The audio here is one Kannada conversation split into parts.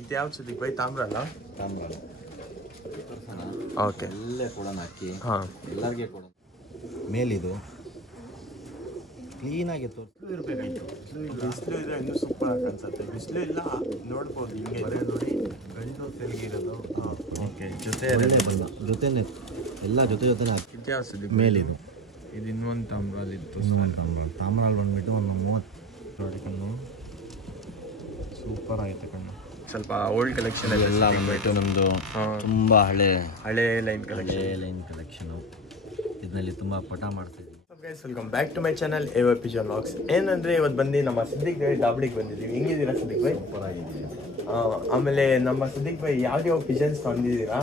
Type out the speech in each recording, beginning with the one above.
ಇದ್ಯಾವ್ದು ಸುದ್ದಿ ಬೈ ತಾಮ್ರ ಅಲ್ಲ ತಾಮ್ರ ಓಕೆ ಎಲ್ಲೇ ಕೊಡೋಣ ಅಕ್ಕಿ ಹಾಂ ಎಲ್ಲರಿಗೆ ಕೊಡೋಣ ಮೇಲಿದು ಕ್ಲೀನಾಗಿ ಇರಬೇಕಾಯ್ತು ಬಿಸಿಲು ಇದ್ರೆ ಇನ್ನೂ ಸೂಪರ್ ಆಗಿ ಅನ್ಸುತ್ತೆ ಬಿಸಿಲು ಇಲ್ಲ ನೋಡ್ಬೋದು ಹಿಂಗೆ ಬರೀ ನೋಡಿ ಗಂಟು ತೆಲುಗಿ ಇರೋದು ಹಾಂ ಓಕೆ ಜೊತೆ ಬಂದ ಜೊತೆನೆ ಎಲ್ಲ ಜೊತೆ ಇದ್ಯಾವ್ದು ಸುದ್ದಿ ಮೇಲಿದು ಇದು ಇನ್ನೊಂದು ತಾಮ್ರಲ್ಲಿ ಇತ್ತು ತಾಮ್ರಲ್ಲಿ ಬಂದ್ಬಿಟ್ಟು ಒಂದು 30 ನೋಡಿ ಕಣ್ಣು ಸೂಪರ್ ಆಗುತ್ತೆ ಕಣ್ಣು ಸ್ವಲ್ಪ ಓಲ್ಡ್ ಕಲೆಕ್ಷನ್ ಎಲ್ಲ ಬಂದ್ಬಿಟ್ಟು ನಮ್ಮದು ತುಂಬ ಹಳೆ ಲೈನ್ ಕಲೆಕ್ಷನು ಇದರಲ್ಲಿ ತುಂಬ ಪಟ ಮಾಡ್ತಾಯಿದ್ದೀವಿ. Welcome back to my channel AYP vlogs. ಏನಂದರೆ ಇವತ್ತು ಬಂದು ನಮ್ಮ ಸಿದ್ದಿಕ್ ಬೈ ದಾಬಳಿಗೆ ಬಂದಿದ್ದೀವಿ. ಹೆಂಗಿದ್ದೀರಾ ಸಿದ್ದಿಕ್ ಬೈ? ಸೂಪರ್ ಆಗಿದ್ದೀವಿ. ಆಮೇಲೆ ನಮ್ಮ ಸಿದ್ದಿಕ್ ಬೈ ಯಾವ್ಯಾವ ಪಿಜನ್ಸ್ ತಂದಿದ್ದೀರಾ?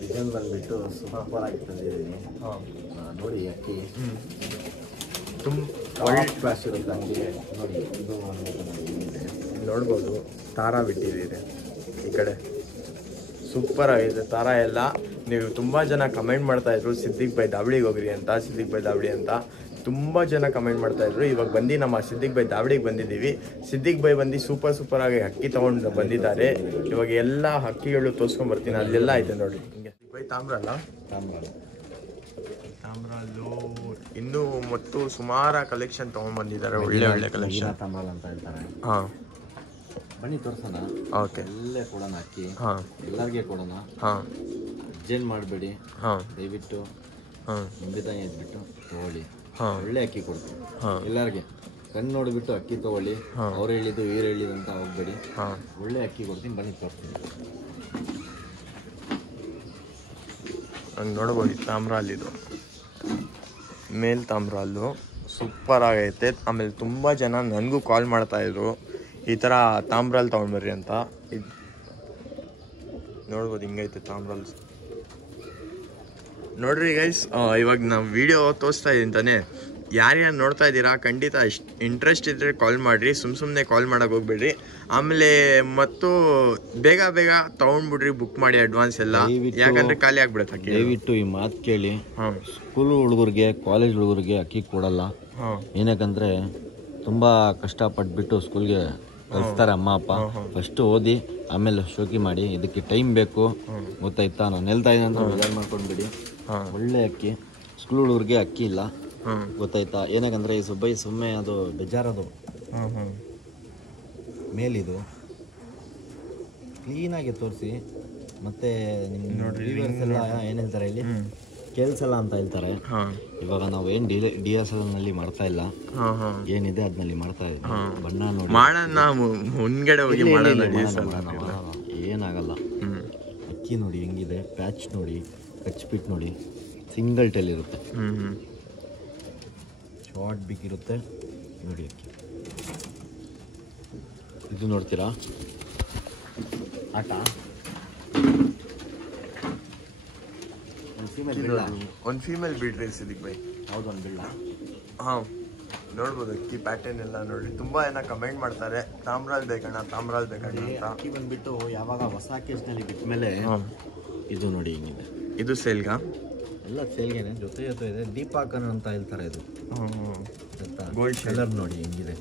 ಪಿಜನ್ ಬಂದುಬಿಟ್ಟು ಸೂಪರ್ ಆಗಿ ತಂದಿದ್ದೀನಿ. ಹಾಂ ನೋಡಿ ಅಕ್ಕಿ ತುಂಬ ಒಳ್ಳೆ ಕ್ಲಾಸ್ ಇರುತ್ತೆ ಹಂಗೆ ನೋಡಿ. ಇದು ನೋಡ್ಬೋದು ತಾರ ಬಿಟ್ಟಿದ್ದೀರಿ ಈ ಕಡೆ ಸೂಪರ್ ಆಗಿದೆ ತಾರ ಎಲ್ಲ. ನೀವು ತುಂಬ ಜನ ಕಮೆಂಟ್ ಮಾಡ್ತಾಯಿದ್ರು ಸಿದ್ದಿಕ್ ಬೈ ದಾವಳಿಗೆ ಹೋಗ್ರಿ ಅಂತ, ಸಿದ್ದಿಕ್ ಬೈ ದಾವಳಿ ಅಂತ ತುಂಬ ಜನ ಕಮೆಂಟ್ ಮಾಡ್ತಾಯಿದ್ರು. ಇವಾಗ ಬಂದು ನಮ್ಮ ಸಿದ್ದಿಕ್ ಬೈ ದಾವಳಿಗೆ ಬಂದಿದ್ದೀವಿ. ಸಿದ್ದಿಕ್ ಬೈ ಬಂದು ಸೂಪರ್ ಆಗಿ ಅಕ್ಕಿ ತೊಗೊಂಡು ಬಂದಿದ್ದಾರೆ. ಇವಾಗ ಎಲ್ಲ ಅಕ್ಕಿಗಳು ತೋರಿಸ್ಕೊಂಬರ್ತೀನಿ. ಅಲ್ಲೆಲ್ಲ ಐತೆ ನೋಡಿ. ಹಿಂಗೆ ಬೈ ತಾಮ್ರ ಅಲ್ಲ ತಾಮ್ರಲ್ಲೂ ಇನ್ನೂ ಮತ್ತು ಸುಮಾರು ಕಲೆಕ್ಷನ್ ತೊಗೊಂಡ್ಬಂದಿದ್ದಾರೆ. ಒಳ್ಳೆ ಕಲೆಕ್ಷನ್ ತಾಮ್ರ ಅಂತ ಹೇಳ್ತಾರೆ. ಹಾಂ ಬನ್ನಿ ತೋರ್ಸೋಣ. ಓಕೆ ಎಲ್ಲೇ ಕೊಡೋಣ ಅಕ್ಕಿ ಹಾಂ ಎಲ್ಲರಿಗೆ ಕೊಡೋಣ. ಹಾಂ ಅರ್ಜೆಂಟ್ ಮಾಡಬೇಡಿ. ಹಾಂ ದಯವಿಟ್ಟು ಹಾಂ ನಿಂಬಿತಾಯಿ ಇದ್ಬಿಟ್ಟು ತಗೊಳ್ಳಿ. ಹಾಂ ಒಳ್ಳೆ ಅಕ್ಕಿ ಕೊಡ್ತೀವಿ ಹಾಂ ಎಲ್ಲರಿಗೆ. ಕಣ್ಣು ನೋಡಿಬಿಟ್ಟು ಅಕ್ಕಿ ತಗೊಳ್ಳಿ. ಅವ್ರು ಹೇಳಿದ್ದು ಇವ್ರು ಹೇಳಿದ್ದು ಅಂತ ಹೋಗ್ಬೇಡಿ. ಹಾಂ ಒಳ್ಳೆ ಅಕ್ಕಿ ಕೊಡ್ತೀನಿ, ಬನ್ನಿ ತೋರಿಸ್ತೀನಿ. ಹಂಗೆ ನೋಡ್ಬೋದು ತಾಮ್ರ ಅಲ್ಲಿದು ಮೇಲ್ ತಾಮ್ರ ಅಲ್ಲು ಸೂಪರ್ ಆಗೈತೆ. ಆಮೇಲೆ ತುಂಬ ಜನ ನನಗೂ ಕಾಲ್ ಮಾಡ್ತಾಯಿದ್ರು ಈ ಥರ ತಾಮ್ರಲ್ಲಿ ತೊಗೊಂಡ್ಬರ್ರಿ ಅಂತ. ಇದು ನೋಡ್ಬೋದು ಹಿಂಗೈತೆ ತಾಮ್ರಲ್ಲಿ. ನೋಡ್ರಿ ಗೈಸ್, ಇವಾಗ ನಾವು ವಿಡಿಯೋ ತೋರಿಸ್ತಾ ಇದ್ದೀನಿ ತಾನೆ. ಯಾರ್ಯಾರು ನೋಡ್ತಾ ಇದ್ದೀರಾ ಖಂಡಿತ ಇಂಟ್ರೆಸ್ಟ್ ಇದ್ದರೆ ಕಾಲ್ ಮಾಡಿರಿ. ಸುಮ್ಮನೆ ಕಾಲ್ ಮಾಡೋಕೆ ಹೋಗ್ಬೇಡ್ರಿ. ಆಮೇಲೆ ಮತ್ತು ಬೇಗ ತೊಗೊಂಡ್ಬಿಡ್ರಿ, ಬುಕ್ ಮಾಡಿ ಅಡ್ವಾನ್ಸ್ ಎಲ್ಲ. ಯಾಕಂದರೆ ಖಾಲಿ ಆಗ್ಬಿಡುತ್ತೆ ಅಕ್ಕಿ. ದಯವಿಟ್ಟು ಈ ಮಾತು ಕೇಳಿ. ಹಾಂ ಸ್ಕೂಲ್ ಹುಡುಗರಿಗೆ ಕಾಲೇಜ್ ಹುಡುಗರಿಗೆ ಅಕ್ಕಿ ಕೊಡಲ್ಲ. ಹಾಂ ಏನಕ್ಕಂದರೆ ತುಂಬ ಕಷ್ಟಪಟ್ಬಿಟ್ಟು ಸ್ಕೂಲ್ಗೆ ಕಲಿಸ್ತಾರೆ ಅಮ್ಮ ಅಪ್ಪ. ಫಸ್ಟ್ ಓದಿ ಆಮೇಲೆ ಶೋಕಿ ಮಾಡಿ. ಇದಕ್ಕೆ ಟೈಮ್ ಬೇಕು, ಗೊತ್ತಾಯ್ತಾ? ನಾನು ಹೇಳ್ತಾ ಇದ್ದೀನಿ ಅಂತ ಬೇಜಾರು ಮಾಡ್ಕೊಂಡ್ಬಿಡಿ. ಒಳ್ಳೆ ಅಕ್ಕಿ. ಸ್ಕೂಲ್ ಹುಡುಗರಿಗೆ ಅಕ್ಕಿ ಇಲ್ಲ, ಗೊತ್ತಾಯ್ತಾ? ಏನಕ್ಕಂದರೆ ಈ ಸುಮ್ಮನೆ ಅದು ಬೇಜಾರದು. ಮೇಲಿದು ಕ್ಲೀನಾಗಿ ತೋರಿಸಿ. ಮತ್ತು ನಿಮ್ಮ ವ್ಯೂವರ್ಸ್ ಎಲ್ಲ ಏನು ಹೇಳ್ತಾರೆ ಇಲ್ಲಿ ಕೇಳಿಸಲ್ಲ ಅಂತ ಹೇಳ್ತಾರೆ. ಇವಾಗ ನಾವು ಏನು DSLR ನಲ್ಲಿ ಮಾಡ್ತಾ ಇಲ್ಲ, ಏನಿದೆ ಅದ್ನಲ್ಲಿ ಮಾಡ್ತಾ ಇದ್ದೀವಿ. ಬಣ್ಣ ನೋಡಿ ಮುಂದ್ಗಡೆ ಹೋಗಿ ಏನಾಗಲ್ಲ. ಅಕ್ಕಿ ನೋಡಿ ಹೆಂಗಿದೆ, ಪ್ಯಾಚ್ ನೋಡಿ, ಕಚ್ಪಿಟ್ ನೋಡಿ, ಸಿಂಗಲ್ ಟೆಲ್ ಇರುತ್ತೆ, ಶಾರ್ಟ್ ಬಿಗ್ ಇರುತ್ತೆ ನೋಡಿ ಅಕ್ಕಿ. ಇದು ನೋಡ್ತೀರಾ ಆಟ? ಒಂದು ಫೀಮೇಲ್ ಬಿಡ್ರಿ ಸಿದ್ದಿಕ್ ಬೈ. ಹೌದು, ಒಂದು ಬಿಲ್ಲ. ಹಾಂ ನೋಡ್ಬೋದು ಅಕ್ಕಿ ಪ್ಯಾಟರ್ನ್ ಎಲ್ಲ ನೋಡಿ. ತುಂಬ ಜನ ಕಮೆಂಟ್ ಮಾಡ್ತಾರೆ ತಾಮ್ರಲ್ಲಿ ಬೇಕಣ್ಣ ಅಂತ. ಅಕ್ಕಿ ಬಂದ್ಬಿಟ್ಟು ಯಾವಾಗ ಹೊಸ ಕೇಸ್ನಲ್ಲಿ ಬಿಟ್ಟ ಮೇಲೆ ಇದು ನೋಡಿ ಹಿಂಗಿದೆ. ಇದು ಸೇಲ್ಗಾ? ಎಲ್ಲ ಸೇಲ್ಗೆನೆ, ಜೊತೆ ಇದೆ. ದೀಪಾಕನ್ ಅಂತ ಹೇಳ್ತಾರೆ ಇದು. ಗೋಲ್ಡ್ ಕಲರ್ ನೋಡಿ ಹೆಂಗಿದೆ.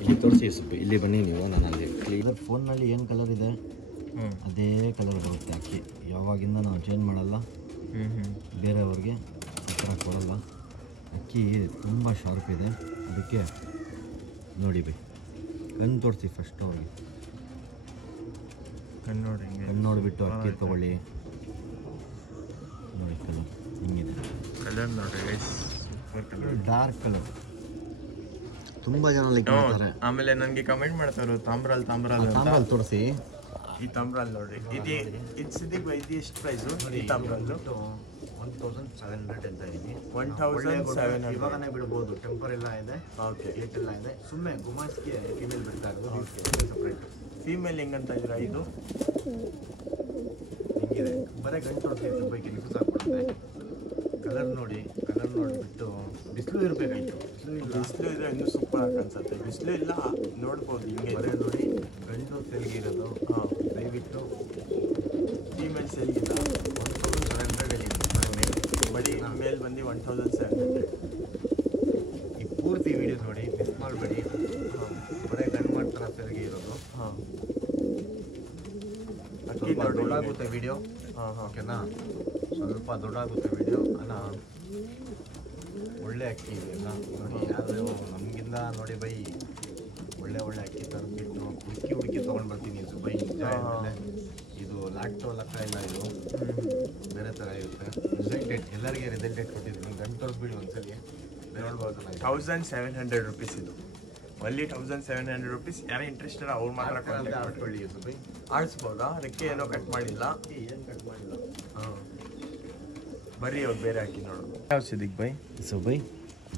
ಇಲ್ಲಿ ತೋರಿಸಿ ಸುಬ್ಬಿ, ಇಲ್ಲಿ ಬನ್ನಿ ನೀವು. ನಾನು ಅಲ್ಲಿ ಕ್ಲೀನರ್ ಫೋನ್ನಲ್ಲಿ ಏನು ಕಲರ್ ಇದೆ ಅದೇ ಕಲರ್ ಬರುತ್ತೆ ಅಕ್ಕಿ. ಯಾವಾಗಿಂದ ನಾವು ಚೇಂಜ್ ಮಾಡಲ್ಲ, ಬೇರೆಯವ್ರಿಗೆ ಆ ಥರ ಕೊಡಲ್ಲ. ಅಕ್ಕಿ ತುಂಬ ಶಾರ್ಪ್ ಇದೆ. ಅದಕ್ಕೆ ನೋಡಿ ಬೈ, ಕಣ್ಣು ತೋರಿಸಿ ಫಸ್ಟ್ ಅವ್ರಿಗೆ. ಕಣ್ಣು ನೋಡಿಬಿಟ್ಟು ಅಕ್ಕಿ ತೊಗೊಳ್ಳಿ. ನೋಡಿ ಕಲರ್ ಹಿಂಗಿದೆ. ಕಲರ್ ನೋಡಿ, ಡಾರ್ಕ್ ಕಲರ್. ತುಂಬ ಜನ ಲೈಕ್ ಮಾಡ್ತಾರೆ. ಆಮೇಲೆ ನನಗೆ ಕಮೆಂಟ್ ಮಾಡ್ತಾರೆ ತಾಮ್ರಲ್ಲಿ ತೋರಿಸಿ. ಈ ತಾಮ್ರಲ್ಲಿ ನೋಡ್ರಿ, ಇದು ಸಿದ್ದಿಕ್ ಬೈ ಇದು ಎಷ್ಟು ಪ್ರೈಸು? ಈ ತಾಮ್ರದ್ದು 1700 ಅಂತ ಇದೀನಿ. 1700 ಇವಾಗನೇ ಬಿಡ್ಬೋದು. ಟೆಂಪರ್ ಎಲ್ಲ ಇದೆ, ಓಕೆ, ಏಟ್ ಎಲ್ಲ ಇದೆ. ಸುಮ್ಮನೆ ಗುಮಾಸ್ಗೆ ಫೀಮೇಲ್ ಬಿಡ್ತಾ ಇರೋದು ಸಪ್ರೇಟ್. ಫೀಮೇಲ್ ಹೆಂಗಂತ ಇದ್ದೀರಾ? ಇದು ಹಿಂಗಿದೆ. ಬರೀ ಗಂಟು ಹೊಡ್ತೀವಿ ಬೈಕ್ ನಿಮಗೆ ಸಾಕ್ಬಿಡುತ್ತೆ. ಕಲರ್ ನೋಡಿಬಿಟ್ಟು ಬಿಸಿಲು ಇರಬೇಕಾಯ್ತು. ಬಿಸಿಲು ಇದ್ರೆ ಇನ್ನೂ ಸೂಪರ್ ಆಗಿ ಅನ್ಸುತ್ತೆ. ಬಿಸಿಲು ಇಲ್ಲ ನೋಡ್ಬೋದು ಹಿಂಗೆ. ಬರೀ ನೋಡಿ ಗಂಟು ತೆಲುಗಿ ಇರೋದು. ದಯವಿಟ್ಟು ಫೀಮೇಲ್ ಸೇಲ್ಗಿಲ್ಲ. 1700 ಬರೀ ಮೇಲ್ ಬಂದು 1700. ಈ ಪೂರ್ತಿ ವಿಡಿಯೋ ನೋಡಿ, ಮಿಸ್ ಮಾಡಬೇಡಿ. ಬರೀ ಗಂಡು ಮಾತ್ರ ತೆಲುಗಿ ಇರೋದು. ಸ್ವಲ್ಪ ದೊಡ್ಡಾಗುತ್ತೆ ವಿಡಿಯೋ. ಓಕೆನಾ, ಸ್ವಲ್ಪ ದೊಡ್ಡಾಗುತ್ತೆ ವಿಡಿಯೋ ಅಲ್ಲ. ಒಳ್ಳೆ ಅಕ್ಕಿ ಇದೆಲ್ಲ ನೋಡಿ. ಯಾರು ನಮಗಿಂದ ನೋಡಿ ಬೈ ಒಳ್ಳೆ ಅಕ್ಕಿ ತಂದುಬಿಟ್ಟು ಹುಡುಕಿ ತೊಗೊಂಡು ಬರ್ತೀನಿ ಬೈ. ನಿಜ ಆಮೇಲೆ ಇದು ಲ್ಯಾಕ್ಟೋ ಲೆಕ್ಕ ಇಲ್ಲ, ಇದು ಬೇರೆ ಥರ ಇರುತ್ತೆ. ರಿಸಲ್ಟ್ ಡೇಟ್ ಎಲ್ಲರಿಗೆ ರಿಸಲ್ಟ್ ಡೇಟ್ ಕೊಟ್ಟಿದ್ದೀನಿ. ಗಂಟು ತೋರಿಸ್ಬಿಡಿ ಒಂದ್ಸರಿ ನೋಡ್ಬೋದು. 1700 rupees ಇದು. ಒಲ್ಲಿ 1700 rupees. ಯಾರು ಇಂಟ್ರೆಸ್ಟೆಡ್ ಅವ್ರು ಮಾತ್ರ ಆಡ್ಕೊಳ್ಳಿ ಬೈ. ಆಡಿಸ್ಬೋದಾ? ರೆಕ್ಕೆ ಏನೋ ಕಟ್ ಮಾಡಿಲ್ಲ, ಏನು ಕಟ್ ಮಾಡಿಲ್ಲ. ಹಾಂ, ಬರೀ ಅವ್ರು ಬೇರೆ ಹಾಕಿ ನೋಡು. ಯಾವ ಸಿದ್ದಿಕ್ ಬೈ? ಸೊ ಬೈ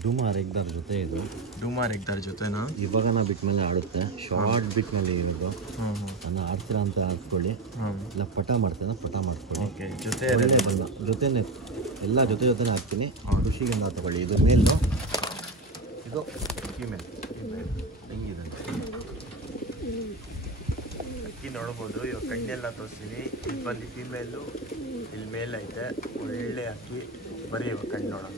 ಡುಮಾರ್ ಎಗ್ದಾರ್ ಜೊತೆ ಇದು. ಡುಮಾರ್ ಎಗ್ದಾರ್ ಜೊತೆನಾ? ಇವಾಗನ ಬಿಟ್ಟ ಮೇಲೆ ಆಡುತ್ತೆ. ಶಾರ್ಟ್ ಬಿಟ್ ಮೇಲೆ ಇರೋದು. ನಾನು ಆಡ್ತೀರಾ ಅಂತ ಆಡ್ಕೊಳ್ಳಿ, ಇಲ್ಲ ಪಟ ಮಾಡ್ತೇನೆ ಪಟ ಮಾಡ್ಕೊಳ್ಳಿ. ಓಕೆ, ಜೊತೆ ಒಳ್ಳೆ ಬಣ್ಣ ಜೊತೆನೆ ಎಲ್ಲ ಜೊತೆನೇ ಹಾಕ್ತೀನಿ. ಖುಷಿಗಿಂದ ತಗೊಳ್ಳಿ. ಇದು ಮೇಲು, ಇದು ಫೀಮೇಲ್. ಹೆಂಗಿದೆ ಅಕ್ಕಿ ನೋಡ್ಬೋದು. ಇವಾಗ ಕಣ್ಣೆಲ್ಲ ತೋರಿಸ್ತೀನಿ. ಇಲ್ಲಿ ಬಂದು ಫೀಮೇಲು, ಇಲ್ಲಿ ಮೇಲ್ ಐತೆ. ಒಳ್ಳೆ ಅಕ್ಕಿ. ಬರೀ ಇವಾಗ ಕಣ್ಣು ನೋಡೋಣ.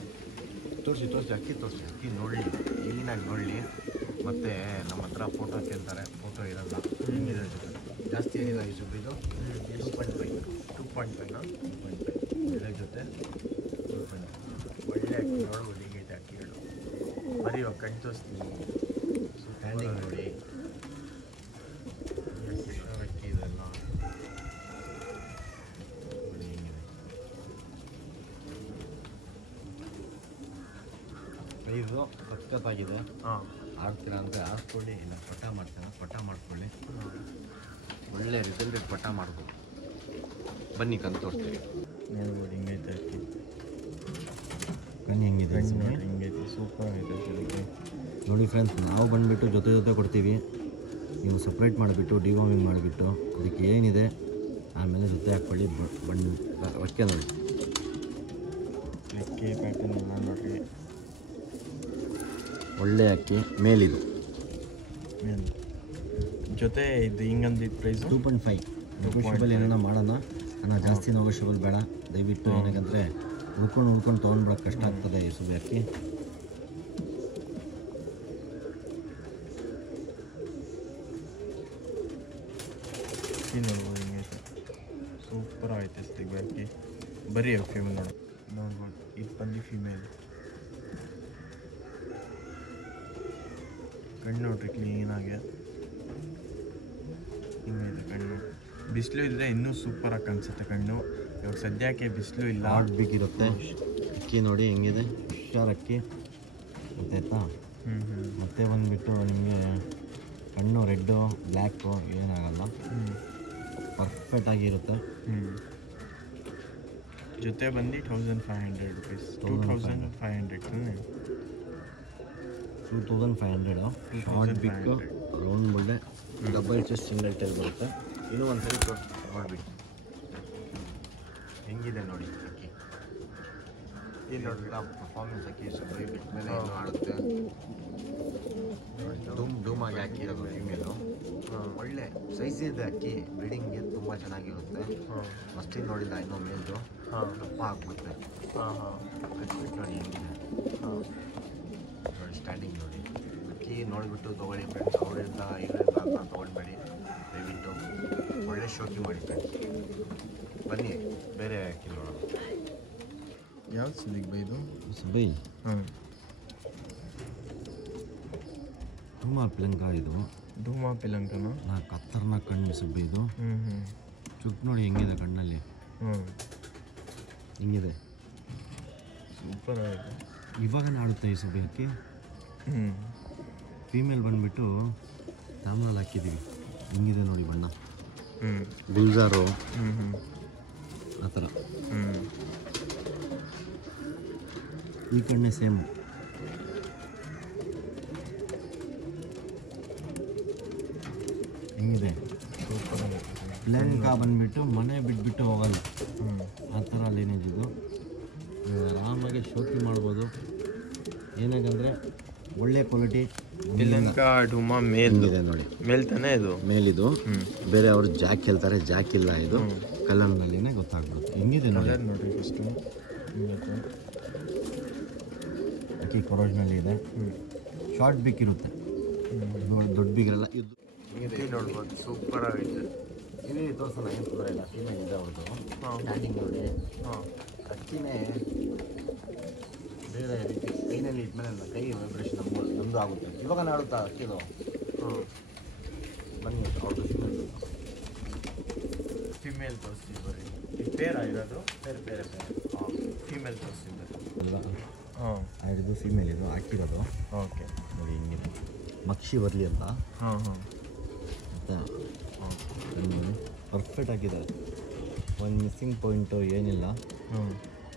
ತೋರಿಸಿ ಅಕ್ಕಿ ನೋಡಲಿ, ಕ್ಲೀನಾಗಿ ನೋಡಲಿ. ಮತ್ತು ನಮ್ಮ ಹತ್ರ ಫೋಟೋ ಕೇಳ್ತಾರೆ, ಫೋಟೋ ಇರಲ್ಲ. ಹೆಂಗಿದೆ ಜೊತೆ ಜಾಸ್ತಿ ಏನಿಲ್ಲ. ಈ ಸುಬ್ಬ ಇದು 2.5 ಒಳ್ಳೆ ಜೊತೆ 2.5. ಒಳ್ಳೆ ಅಕ್ಕಿ ನೋಡ್ಬೋದು. ಹೀಗೈತೆ ಅಕ್ಕಿಗಳು. ಬರೀ ಇವಾಗ ಕಣ್ಣು ತೋರಿಸ್ತೀನಿ. ಹ್ಯಾಂಡಿಂಗ್ ನೋಡಿ. ಅಕ್ಕಿ ಇದೆಲ್ಲ ನೋಡಿ ಹೆಂಗಿದೆ. ಇದು ಸಖತ್ತಾಗಿದೆ. ಹಾಂ, ಆಡ್ತೀರಾ ಅಂದರೆ ಆಡ್ಕೊಳ್ಳಿ, ಇಲ್ಲ ಪಟ ಮಾಡ್ಕೊಳ್ಳಿ. ಒಳ್ಳೆ ರಿಸಲ್ಟೆಡ್ ಪಟ ಮಾಡ್ಬೋದು. ಬನ್ನಿ ಕಣ್ ತೋರಿಸ್ತೀವಿ. ನೋಡ್ಬೋದು ಹಿಂಗೈತೆ ಅಕ್ಕಿ. ಕಣ್ಣು ಹೆಂಗಿದೆ ಹಿಂಗೈತೆ, ಸೂಪರ್ ಆಗೈತೆ. ನೋಡಿ ಫ್ರೆಂಡ್ಸ್, ನಾವು ಬಂದುಬಿಟ್ಟು ಜೊತೆ ಕೊಡ್ತೀವಿ. ನೀವು ಸಪ್ರೇಟ್ ಮಾಡಿಬಿಟ್ಟು ಡಿವಾರ್ಮಿಂಗ್ ಮಾಡಿಬಿಟ್ಟು ಅದಕ್ಕೆ ಏನಿದೆ ಆಮೇಲೆ ಜೊತೆ ಹಾಕ್ಕೊಳ್ಳಿ. ಒಕ್ಕೆ ನೋಡಿ ಲೆಕ್ಕೆ ಪ್ಯಾಟರ್ನ್ ಎಲ್ಲ ನೋಡ್ರಿ. ಒಳ್ಳೆ ಅಕ್ಕಿ ಮೇಲಿದು. ಜೊತೆ ಇದು ಹಿಂಗಂದು ಪ್ರೈಸ್ 2.5. ನೆಗೋಷಿಯಬಲ್ ಏನಾರ ಮಾಡೋಣ. ಜಾಸ್ತಿ ನೆಗೋಷಿಯಬಲ್ ಬೇಡ ದಯವಿಟ್ಟು. ಏನಕ್ಕಂದರೆ ಉಳ್ಕೊಂಡು ತೊಗೊಂಡ್ಬಿಡೋಕೆ ಕಷ್ಟ ಆಗ್ತದೆ ಈ ಸುಬ್ಬಿ ಅಕ್ಕಿ. ನೋಡ್ಬೋದು ಹಿಂಗೈತೆ, ಸೂಪರ್ ಆಗೈತೆ ಸಿಗ್ಬಿ ಅಕ್ಕಿ. ಬರೀ ಫೀಮೇಲ್ ನೋಡ್ಬೋದು. ಇದು ಬಂದು ಫೀಮೇಲ್. ಕಣ್ಣು ನೋಡ್ರಿ ಕ್ಲೀನಾಗಿ ಹಿಂಗೈತೆ ಕಣ್ಣು. ಬಿಸಿಲು ಇದ್ದರೆ ಇನ್ನೂ ಸೂಪರಾಗಿ ಕಾಣಿಸುತ್ತೆ ಕಣ್ಣು. ಇವಾಗ ಸದ್ಯಕ್ಕೆ ಬಿಸಿಲು ಇಲ್ಲ. ಹಾಟ್ ಬಿಗಿರುತ್ತೆ ಅಕ್ಕಿ. ನೋಡಿ ಹೆಂಗಿದೆ, ಹುಷಾರು ಅಕ್ಕಿ ಗೊತ್ತಾಯ್ತಾ. ಮತ್ತೆ ಬಂದುಬಿಟ್ಟು ನಿಮಗೆ ಕಣ್ಣು ರೆಡ್ಡು ಬ್ಲ್ಯಾಕು ಏನಾಗಲ್ಲ, ಪರ್ಫೆಕ್ಟಾಗಿರುತ್ತೆ. ಜೊತೆ ಬಂದು 1500 rupees. 2500 2500. ಶಾರ್ಟ್ ಬಿಕ್ಕು, ರೌಂಡ್ ಬುಲ್ಡೆ, ಡಬಲ್ ಚೆಸ್ಟ್, ಸಿಂಗಲ್ ಟೈಲ್ ಬರುತ್ತೆ. ಇನ್ನೂ ಒಂದು ಸರಿ ನೋಡಿಬಿಟ್ಟು ಹೆಂಗಿದೆ ನೋಡಿ ಅಕ್ಕಿ. ಏನು ನೋಡಿಬಿಡ ಪರ್ಫಾರ್ಮೆನ್ಸ್ ಅಕ್ಕಿ. ಸುಬ್ಬಿ ಬಿಟ್ಟ ಮೇಲೆ ಏನು ಆಡುತ್ತೆ. ಡೂಮಾಗಿ ಹಾಕಿರೋದು ಫಿಮೇಲು. ಒಳ್ಳೆ ಸೈಜ್ ಇದೆ ಅಕ್ಕಿ. ಬ್ರೀಡಿಂಗ್ಗೆ ತುಂಬ ಚೆನ್ನಾಗಿರುತ್ತೆ. ಮಸ್ಟಿನ್ ನೋಡಿಲ್ಲ ಇನ್ನೂ ಮೇಲ್ದು ದಪ್ಪ ಹಾಕ್ಬಿಡುತ್ತೆ. ಹಚ್ಬಿಟ್ಟು ನೋಡಿ ಹೆಂಗಿದೆ ನೋಡಿ. ಸ್ಟ್ಯಾಂಡಿಂಗ್ ನೋಡಿ ಅಕ್ಕಿ ನೋಡಿಬಿಟ್ಟು ತೊಗೊಳ್ಳಿ ಫ್ರೆಂಡ್ಸ್. ಅವರಿಂದ ಇವರಿಂದ ಅಂತ ತೊಗೊಳ್ಬೇಡಿ ದಯವಿಟ್ಟು. ಒಳ್ಳೆ ಶೋಕಿ ಮಾಡಿ ಫ್ರೆಂಡ್ಸ್. ಬನ್ನಿ ಬೇರೆ ಅಕ್ಕಿ ನೋಡೋಣ. ಯಾವ್ದು ಸಿದ್ದಿಕ್ ಬೈ ಇದು? ಸುಬ್ಬಿ ತುಂಬ ಪಿಲಂಕ ಇದು. ಧೂಮಾ ಪಿಲಂಕನ ಕತ್ತರ್ನ ಕಣ್ಣು ಸುಬ್ಬಿ ಇದು. ಚುಕ್ ನೋಡಿ ಹೆಂಗಿದೆ ಕಣ್ಣಲ್ಲಿ. ಹಿಂಗಿದೆ, ಸೂಪರ್ ಆಗಿದೆ. ಇವಾಗ ನಾಡುತ್ತೆ ಈ ಸುಬ್ಬಿ ಅಕ್ಕಿ. ಫೀಮೇಲ್ ಬಂದುಬಿಟ್ಟು ತಾಮ್ರಲ್ಲಿ ಹಾಕಿದ್ದೀವಿ. ಹಿಂಗಿದೆ ನೋಡಿ ಬಣ್ಣ. ಗುಲ್ಜಾರು ಆ ಥರ. ಈ ಕಣ್ಣೆ ಸೇಮ್. ಹೆಂಗಿದೆ ಪ್ಲೇನ್ಕ ಬಂದುಬಿಟ್ಟು ಮನೆ ಬಿಟ್ಬಿಟ್ಟು ಹೋಗಲ್ಲ. ಆ ಥರ ಲೀನೇಜ್ ಇದು. ಆರಾಮಾಗಿ ಶೋಕಿ ಮಾಡ್ಬೋದು. ಏನಾಗಂದರೆ ಒಳ್ಳೆ ಕ್ವಾಲಿಟಿ. ಪಿಲಂಕ ಧೂಮಾ ಮೇಲ್ ಇದೆ ನೋಡಿ. ಮೇಲ್ ತಾನೇ ಇದು? ಮೇಲಿದು. ಬೇರೆ ಅವರು ಜಾಕ್ ಹೇಳ್ತಾರೆ, ಜಾಕ್ ಇಲ್ಲ ಇದು. ಕಲರ್ನಲ್ಲಿನೇ ಗೊತ್ತಾಗ್ಬಿಡುತ್ತೆ. ಹೆಂಗಿದೆ ನೋಡಿ. ನೋಡಿರಿ ಫಸ್ಟು ಅಕ್ಕಿ ಕೊರೋಜ್ನಲ್ಲಿ ಇದೆ. ಶಾರ್ಟ್ ಬಿಕ್ ಇರುತ್ತೆ, ದೊಡ್ಡ ಬಿಗಿರಲ್ಲ. ಇದು ನೋಡ್ಬೋದು, ಸೂಪರ್ ಆಗೈತೆ. ಇಲ್ಲಿ ತೋರಿಸೋಣ, ಏನು ತೊಂದರೆ ಇಲ್ಲ. ಫೀಮೇಲ್ ಇದೆ ಅವ್ರದ್ದು. ಸ್ಟ್ಯಾಂಡಿಂಗ್ ನೋಡಿ, ಅಕ್ಕಿನೇ ಬೇರೆ ರೀತಿ ಕೈನಲ್ಲಿ ಇದ್ಮೇಲೆ ಕೈ ವೈಬ್ರೇಷನ್ ನಮ್ಮದು ಆಗುತ್ತೆ. ಇವಾಗ ನಾಡುತ್ತಾ ಅಕ್ಕಿದು. ಬನ್ನಿ ಅವ್ರದ್ದು ಫಿಮೇಲ್ ತೋರಿಸ್ತೀವಿ ಬರ್ರಿ. ಇದು ಪೇರ್ ಆಗಿರೋದು ಬೇರೆ ಬೇರೆ ಬೇರೆ. ಫಿಮೇಲ್ ತೋರಿಸ್ತಿದ್ದಾರೆ ಎಲ್ಲ. ಹಾಂ, ಇದು ಫೀಮೇಲ್, ಇದು ಹಾಕಿರೋದು. ಓಕೆ ನೋಡಿ ಹಿಂಗಿದೆ, ಮಕ್ಷಿ ಬರಲಿ ಅಂತ. ಮತ್ತು ಪರ್ಫೆಕ್ಟ್ ಆಗಿದೆ, ಒಂದು ಮಿಸ್ಸಿಂಗ್ ಪಾಯಿಂಟು ಏನಿಲ್ಲ.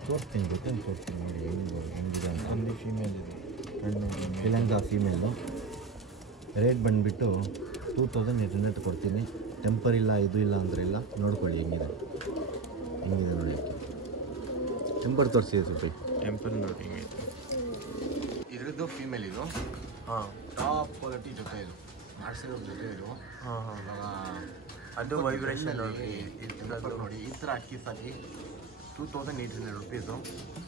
ತೋರಿಸ್ತೀನಿ, ಗೊತ್ತೇನು ತೋರಿಸ್ತೀನಿ ನೋಡಿ ಹೆಂಗಿದೆ ಅಂತ. ಅಲ್ಲಿ ಫೀಮೇಲ್ ಇದೆ, ಶ್ರೀಲಂಕಾ ಫೀಮೇಲು. ರೇಟ್ ಬಂದುಬಿಟ್ಟು 2800 ಕೊಡ್ತೀನಿ. ಟೆಂಪರ್ ಇಲ್ಲ, ಇದು ಇಲ್ಲ ಅಂದರೆ ಇಲ್ಲ. ನೋಡ್ಕೊಳ್ಳಿ ಹೆಂಗಿದೆ ನೋಡಿ. ಟೆಂಪರ್ ತೋರಿಸಿ ಸ್ವಲ್ಪ. ಟೆಂಪಲ್ ನೋಡಿ ಹಿಂಗೈತೆ. ಇದ್ರದ್ದು ಫೀಮೇಲ್ ಇದು. ಹಾಂ, ಟಾಪ್ ಕ್ವಾಲಿಟಿ ಜೊತೆ ಇದು ಮಾಡಿಸಿರೋದು ಜೊತೆ ಇದು. ಅದು ವೈಬ್ರೇಷನ್ ನೋಡಿ. ನೋಡಿ ಈ ಥರ ಅಕ್ಕಿ ಸಾಕಿ 2800 ರುಪೀಸು.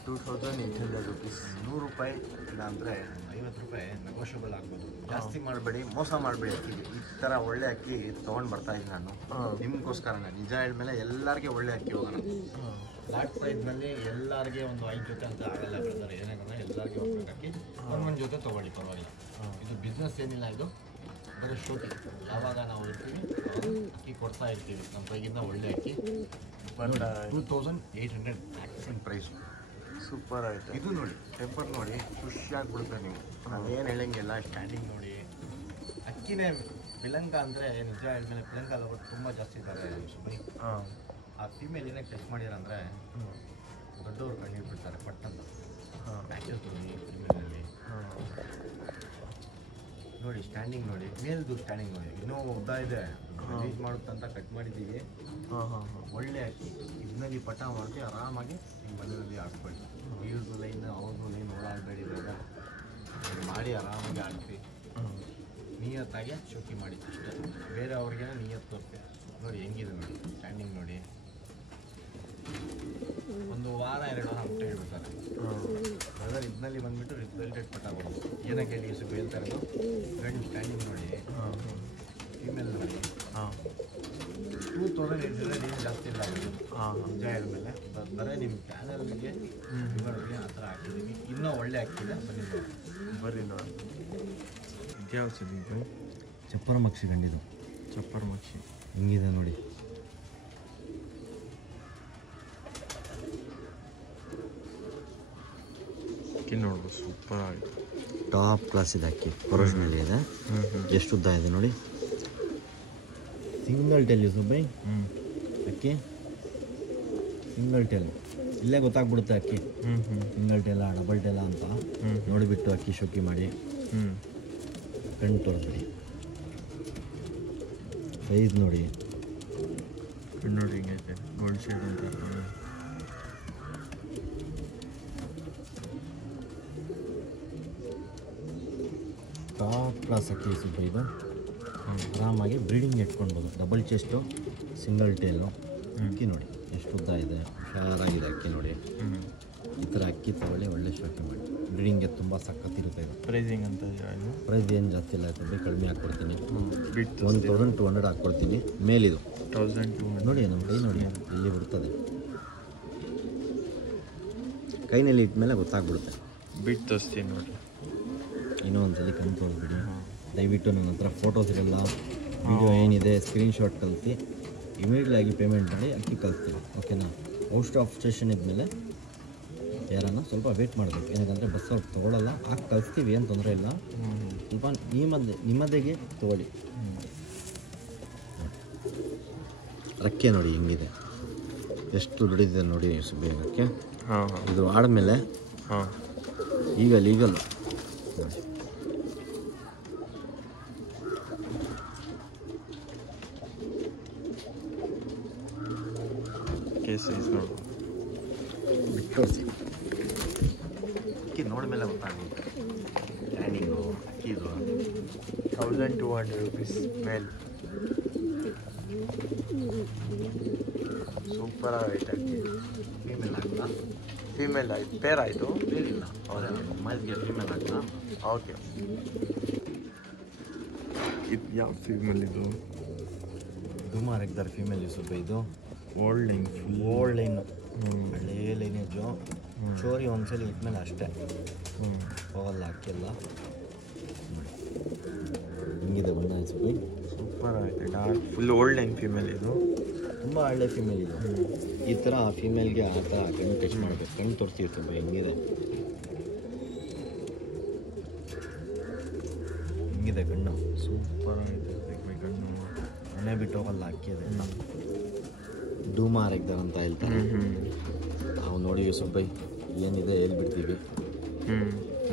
2800 ರುಪೀಸ್. 100 ರೂಪಾಯಿ ಇಲ್ಲ ಅಂದರೆ 50 ರೂಪಾಯಿ ನೆಗೋಷಿಯಬಲ್ ಆಗ್ಬೋದು. ಜಾಸ್ತಿ ಮಾಡಬೇಡಿ, ಮೋಸ ಮಾಡಬೇಡಿ. ಅಕ್ಕಿಗೆ ಈ ಥರ ಒಳ್ಳೆ ಅಕ್ಕಿ ತೊಗೊಂಡು ಬರ್ತಾಯಿದ್ದೀನಿ ನಾನು ನಿಮಗೋಸ್ಕರನೇ. ನಿಜ ಹೇಳಿದ್ಮೇಲೆ ಎಲ್ಲರಿಗೆ ಒಳ್ಳೆ ಅಕ್ಕಿ ಹೋಗೋಣ. ಲಾಟ್ ಪ್ರೈಸ್ನಲ್ಲಿ ಎಲ್ಲರಿಗೆ ಒಂದು 5 ಜೊತೆ ಅಂತ ಆಗಲ್ಲ ಬರ್ತಾರೆ. ಏನಾಗಲ್ಲ, ಎಲ್ಲರಿಗೆ ಹೋಗ್ಬೇಕು ಅಕ್ಕಿ. ಒಂದೊಂದು ಜೊತೆ ತೊಗೊಳ್ಳಿ, ಪರವಾಗಿಲ್ಲ. ಇದು ಬಿಸ್ನೆಸ್ ಏನಿಲ್ಲ, ಇದು ಬರೀ ಶೋಕಿ. ಯಾವಾಗ ನಾವು ಇರ್ತೀವಿ ಅಕ್ಕಿ ಕೊಡ್ತಾ ಇರ್ತೀವಿ ನಮ್ಮ ಕೈಗಿಂದ ಒಳ್ಳೆ ಅಕ್ಕಿ. 2800 ಮ್ಯಾಕ್ಸಿಮಮ್ ಪ್ರೈಸು. ಸೂಪರ್ ಆಯಿತು. ಇದು ನೋಡಿ, ಟೆಂಪರ್ ನೋಡಿ, ಖುಷಿಯಾಗಿ ಬಿಡುತ್ತೆ ನೀವು. ನಾವೇನು ಹೇಳಂಗಿಲ್ಲ. ಸ್ಟ್ಯಾಂಡಿಂಗ್ ನೋಡಿ, ಅಕ್ಕಿನೇ ಪಿಲಂಕ ಅಂದರೆ ನಿಜ ಹೇಳಿದ್ಮೇಲೆ ಪಿಲಂಕ ಲವರ್ ತುಂಬ ಜಾಸ್ತಿ ಇದ್ದಾರೆ ಸುಮ್ಮನೆ. ಆ ಫೀಮೇಲ್ ಏನೇ ಟೆಸ್ಟ್ ಮಾಡಿರಂದರೆ ದೊಡ್ಡವ್ರು ಕಣ್ಣೀರು ಬಿಡ್ತಾರೆ ಪಟ್ಟಂತ. ಪ್ಯಾಚಸ್ ನೋಡಿ ಫೀಮೇಲಲ್ಲಿ ನೋಡಿ. ಸ್ಟ್ಯಾಂಡಿಂಗ್ ನೋಡಿ, ಮೇಲ್ದು ಸ್ಟ್ಯಾಂಡಿಂಗ್ ನೋಡಿ, ಇನ್ನೂ ಉದ್ದ ಇದೆ. ರಿಲೀಸ್ ಮಾಡುತ್ತಂತ ಕಟ್ ಮಾಡಿದ್ದೀವಿ. ಒಳ್ಳೆ ಅಕ್ಕಿ. ಇದನ್ನಲ್ಲಿ ಪಟ ಮಾಡಿ ಆರಾಮಾಗಿ ನಿಮ್ಮ ಮನೆಯಲ್ಲಿ ಹಾಕ್ಬೇಡಿ. ಇವ್ರದ್ದು ಲೈನ್ ಅವ್ರದ್ದು ಲೈನ್ ಓಡಾಡಬೇಡಿ. ಇವಾಗ ಮಾಡಿ ಆರಾಮಾಗಿ ಹಾಕ್ರಿ. ನಿಯತ್ತಾಗಿ ಶೋಕಿ ಮಾಡಿ ಅಷ್ಟೇ. ಬೇರೆ ಅವ್ರಿಗೇನೆ ನಿಯತ್ತು ತೋರಿಸಿ. ನೋಡಿ ಹೆಂಗಿದೆ ನೋಡಿ, ಸ್ಟ್ಯಾಂಡಿಂಗ್ ನೋಡಿ. ಒಂದು ವಾರ 2 ವಾರ ಮುಟ್ಟೆ ಹೇಳ್ಬಿಡ್ತಾರೆ. ಅದರ ಇದನ್ನಲ್ಲಿ ಬಂದುಬಿಟ್ಟು ರಿಸಲ್ಟೆಡ್ ಪಟ್ಟ ಬರೋದು. ಏನಕ್ಕೆ ಹೇಳಿ ಇಷ್ಟು ಹೇಳ್ತಾ ಇರೋದು. ಗಂಡು ಸ್ಟ್ಯಾಂಡಿಂಗ್ ನೋಡಿ, ಫೀಮೇಲ್ ನೋಡಿ. 2800 ಏನು ಜಾಸ್ತಿ ಇಲ್ಲ ನಿಜ ಹೇಳಿದ್ಮೇಲೆ. ಬರೀ ನಿಮ್ಮ ಚಾನಲ್ಗೆ ಇವರಿಗೆ ಆ ಥರ ಹಾಕಿದ್ದೀವಿ. ಇನ್ನೂ ಒಳ್ಳೆ ಹಾಕಿದೆ. ಬರ್ರಿ ನೋಡಿ. ಇದ್ಯಾವ್ದು? ಚಪ್ಪರ ಮಕ್ಷಿ ಗಂಡಿದು. ಚಪ್ಪರ ಮಕ್ಷಿ ಹಿಂಗಿದೆ ನೋಡಿ. ಅಕ್ಕಿ ನೋಡ್ಬೋದು, ಸೂಪರ್ ಆಗಿದೆ. ಟಾಪ್ ಕ್ಲಾಸ್ ಇದೆ ಅಕ್ಕಿ. ಒರಿಜಿನಲ್ ಇದೆ. ಎಷ್ಟು ಉದ್ದ ಇದೆ ನೋಡಿ. ಸಿಂಗಲ್ ಟೆಲ್ ಸುಬ್ಬೈ ಅಕ್ಕಿ. ಸಿಂಗಲ್ ಟೆಲ್ ಇಲ್ಲೇ ಗೊತ್ತಾಗ್ಬಿಡುತ್ತೆ ಅಕ್ಕಿ ಸಿಂಗಲ್ ಟೆಲ್ಲ ಡಬಲ್ ಟೆಲ್ಲ ಅಂತ. ನೋಡಿಬಿಟ್ಟು ಅಕ್ಕಿ ಶೋಕಿ ಮಾಡಿ ಕಣ್ಣು ತೋರಿಸ್ಬಿಡಿ. ಸೈಜ್ ನೋಡಿ, ನೋಡಿ ಹಿಂಗೈತೆ. ಗೋಲ್ಡ್ ಶೇಡ್ ಅಂತ ಟಾಪ್ ಕ್ಲಾಸ್ ಅಕ್ಕಿ ಸ್ವಲ್ಪ. ಇದು ಆರಾಮಾಗಿ ಬ್ರೀಡಿಂಗ್ ಇಟ್ಕೊಳ್ಬೋದು. ಡಬಲ್ ಚೆಸ್ಟು, ಸಿಂಗಲ್ ಟೇಲು ಅಕ್ಕಿ ನೋಡಿ ಎಷ್ಟು ಉದ್ದ ಇದೆ. ಹುಷಾರಾಗಿದೆ ಅಕ್ಕಿ ನೋಡಿ. ಈ ಥರ ಅಕ್ಕಿ ತಗೊಳ್ಳಿ, ಒಳ್ಳೆ ಶೋಕಿ ಮಾಡಿ. ಬ್ರೀಡಿಂಗ್ಗೆ ತುಂಬ ಸಖತ್ತಿರುತ್ತೆ ಇದು. ಪ್ರೈಸಿಂಗ್ ಅಂತ ಪ್ರೈಸ್ ಏನು ಜಾಸ್ತಿ ಇಲ್ಲ, ತುಂಬ ಕಡಿಮೆ ಹಾಕ್ಕೊಡ್ತೀನಿ. 1200 ಹಾಕ್ಕೊಡ್ತೀನಿ. ಮೇಲಿದು 1200 ನೋಡಿ. ನಮ್ಮ ಕೈ ನೋಡಿ ಇಲ್ಲಿ ಬಿಡ್ತದೆ. ಕೈನಲ್ಲಿ ಇಟ್ಮೇಲೆ ಗೊತ್ತಾಗ್ಬಿಡುತ್ತೆ. ಬಿಟ್ಟು ತೋರಿಸ್ತೀನಿ ನೋಡಿ. ಇನ್ನೂ ಒಂದ್ಸಲಿ ಕಣ್ಣು ತೋರಿಸ್ಬಿಡಿ. ದಯವಿಟ್ಟು ನನ್ನ ಹತ್ರ ಫೋಟೋಸ್ ಇರಲ್ಲ, ವಿಡಿಯೋ ಏನಿದೆ ಸ್ಕ್ರೀನ್ಶಾಟ್ ಕಳಿಸಿ. ಇಮಿಡಿಯೇಟ್ಲಾಗಿ ಪೇಮೆಂಟ್ ಮಾಡಿ ಅಕ್ಕಿ ಕಳಿಸ್ತೀವಿ, ಓಕೆನಾ? ಔಟ್ ಆಫ್ ಸ್ಟೇಷನ್ ಇದ್ಮೇಲೆ ಯಾರನ್ನ ಸ್ವಲ್ಪ ವೇಟ್ ಮಾಡಬೇಕು. ಏನಂದರೆ ಬಸ್ ಅವ್ರು ತೊಗೊಳ್ಳಲ್ಲ, ಹಾಕಿ ಕಳಿಸ್ತೀವಿ, ಏನು ತೊಂದರೆ ಇಲ್ಲ. ಸ್ವಲ್ಪ ನಿಮ್ಮದೆಗೆ ತೊಗೊಳ್ಳಿ. ರಕ್ಕೆ ನೋಡಿ ಹೆಂಗಿದೆ, ಎಷ್ಟು ದುಡಿದಿದೆ ನೋಡಿ ಸುಬೇಗಕ್ಕೆ. ಇದು ಆದಮೇಲೆ ಈಗ ಲೀಗಲ್ ನೋಡಿ. ಕೇಸಸ್ ನೋಡಿ ಬಿಟ್ಟು ಅಕ್ಕಿ ನೋಡಿದ್ಮೇಲೆ ಗೊತ್ತಾಗುತ್ತೆ ಟ್ಯಾನಿಂಗು ಅಕ್ಕಿದು. 1200 ರುಪೀಸ್ ಮೇಲ್. ಸೂಪರ್ ಆಗೈತೆ ಅಕ್ಕಿ. ಫೀಮೇಲ್ ಹಾಕ್ಲಾ? ಫೀಮೇಲ್ ಆಯ್ತು, ಪೇರ್ ಆಯಿತು. ಬೇರಿಲ್ಲ, ಮೈಲ್ಗೆ ಫೀಮೇಲ್ ಹಾಕ್ಲಾ? ಓಕೆ. ಇದು ಯಾವ ಫೀಮೇಲ್ ಇದು? ಡುಮಾರ್ ಎಗ್ದಾರೆ ಫೀಮೇಲ್ ಯೂಸುಫ್ ಇದು ಓಲ್ಡ್ ಲೈನ್ ಓಲ್ಡ್ ಲೈನು ಹಳೇ ಲೈನೇಜು ಚೋರಿ ಒಂದ್ಸಲಿ ಇಟ್ಮೇಲೆ ಅಷ್ಟೇ ಹೋಗಲ್ಲ ಅಕ್ಕಿಲ್ಲ ಹಿಂಗಿದೆ ಬಣ್ಣ ಯೂಸುಫ್ ಸೂಪರ್ ಆಗುತ್ತೆ dark full old line female ಇದು ತುಂಬ ಹಳ್ಳೆ ಫೀಮೇಲ್ ಇದು ಈ ಥರ ಫೀಮೇಲ್ಗೆ ಆ ಥರ ಕಣ್ಣು ಟಚ್ ಮಾಡಬೇಕು ಕಣ್ಣು ತೋರಿಸ್ತೀವಿ ಹಿಂಗಿದೆ ಹಿಂಗಿದೆ ಕಣ್ಣು ಸೂಪರ್ ಆಗುತ್ತೆ ಕಣ್ಣು ಮನೆ ಬಿಟ್ಟು ಹೋಗಲ್ಲ ಅಕ್ಕಿ ಅದೆಲ್ಲ ಡೂಮಾರ್ ಎಗ್ದಾರ ಅಂತ ಹೇಳ್ತಾರೆ ನಾವು ನೋಡಿ ಯೂಸುಫ್ ಬೈ ಏನಿದೆ ಹೇಳ್ಬಿಡ್ತೀವಿ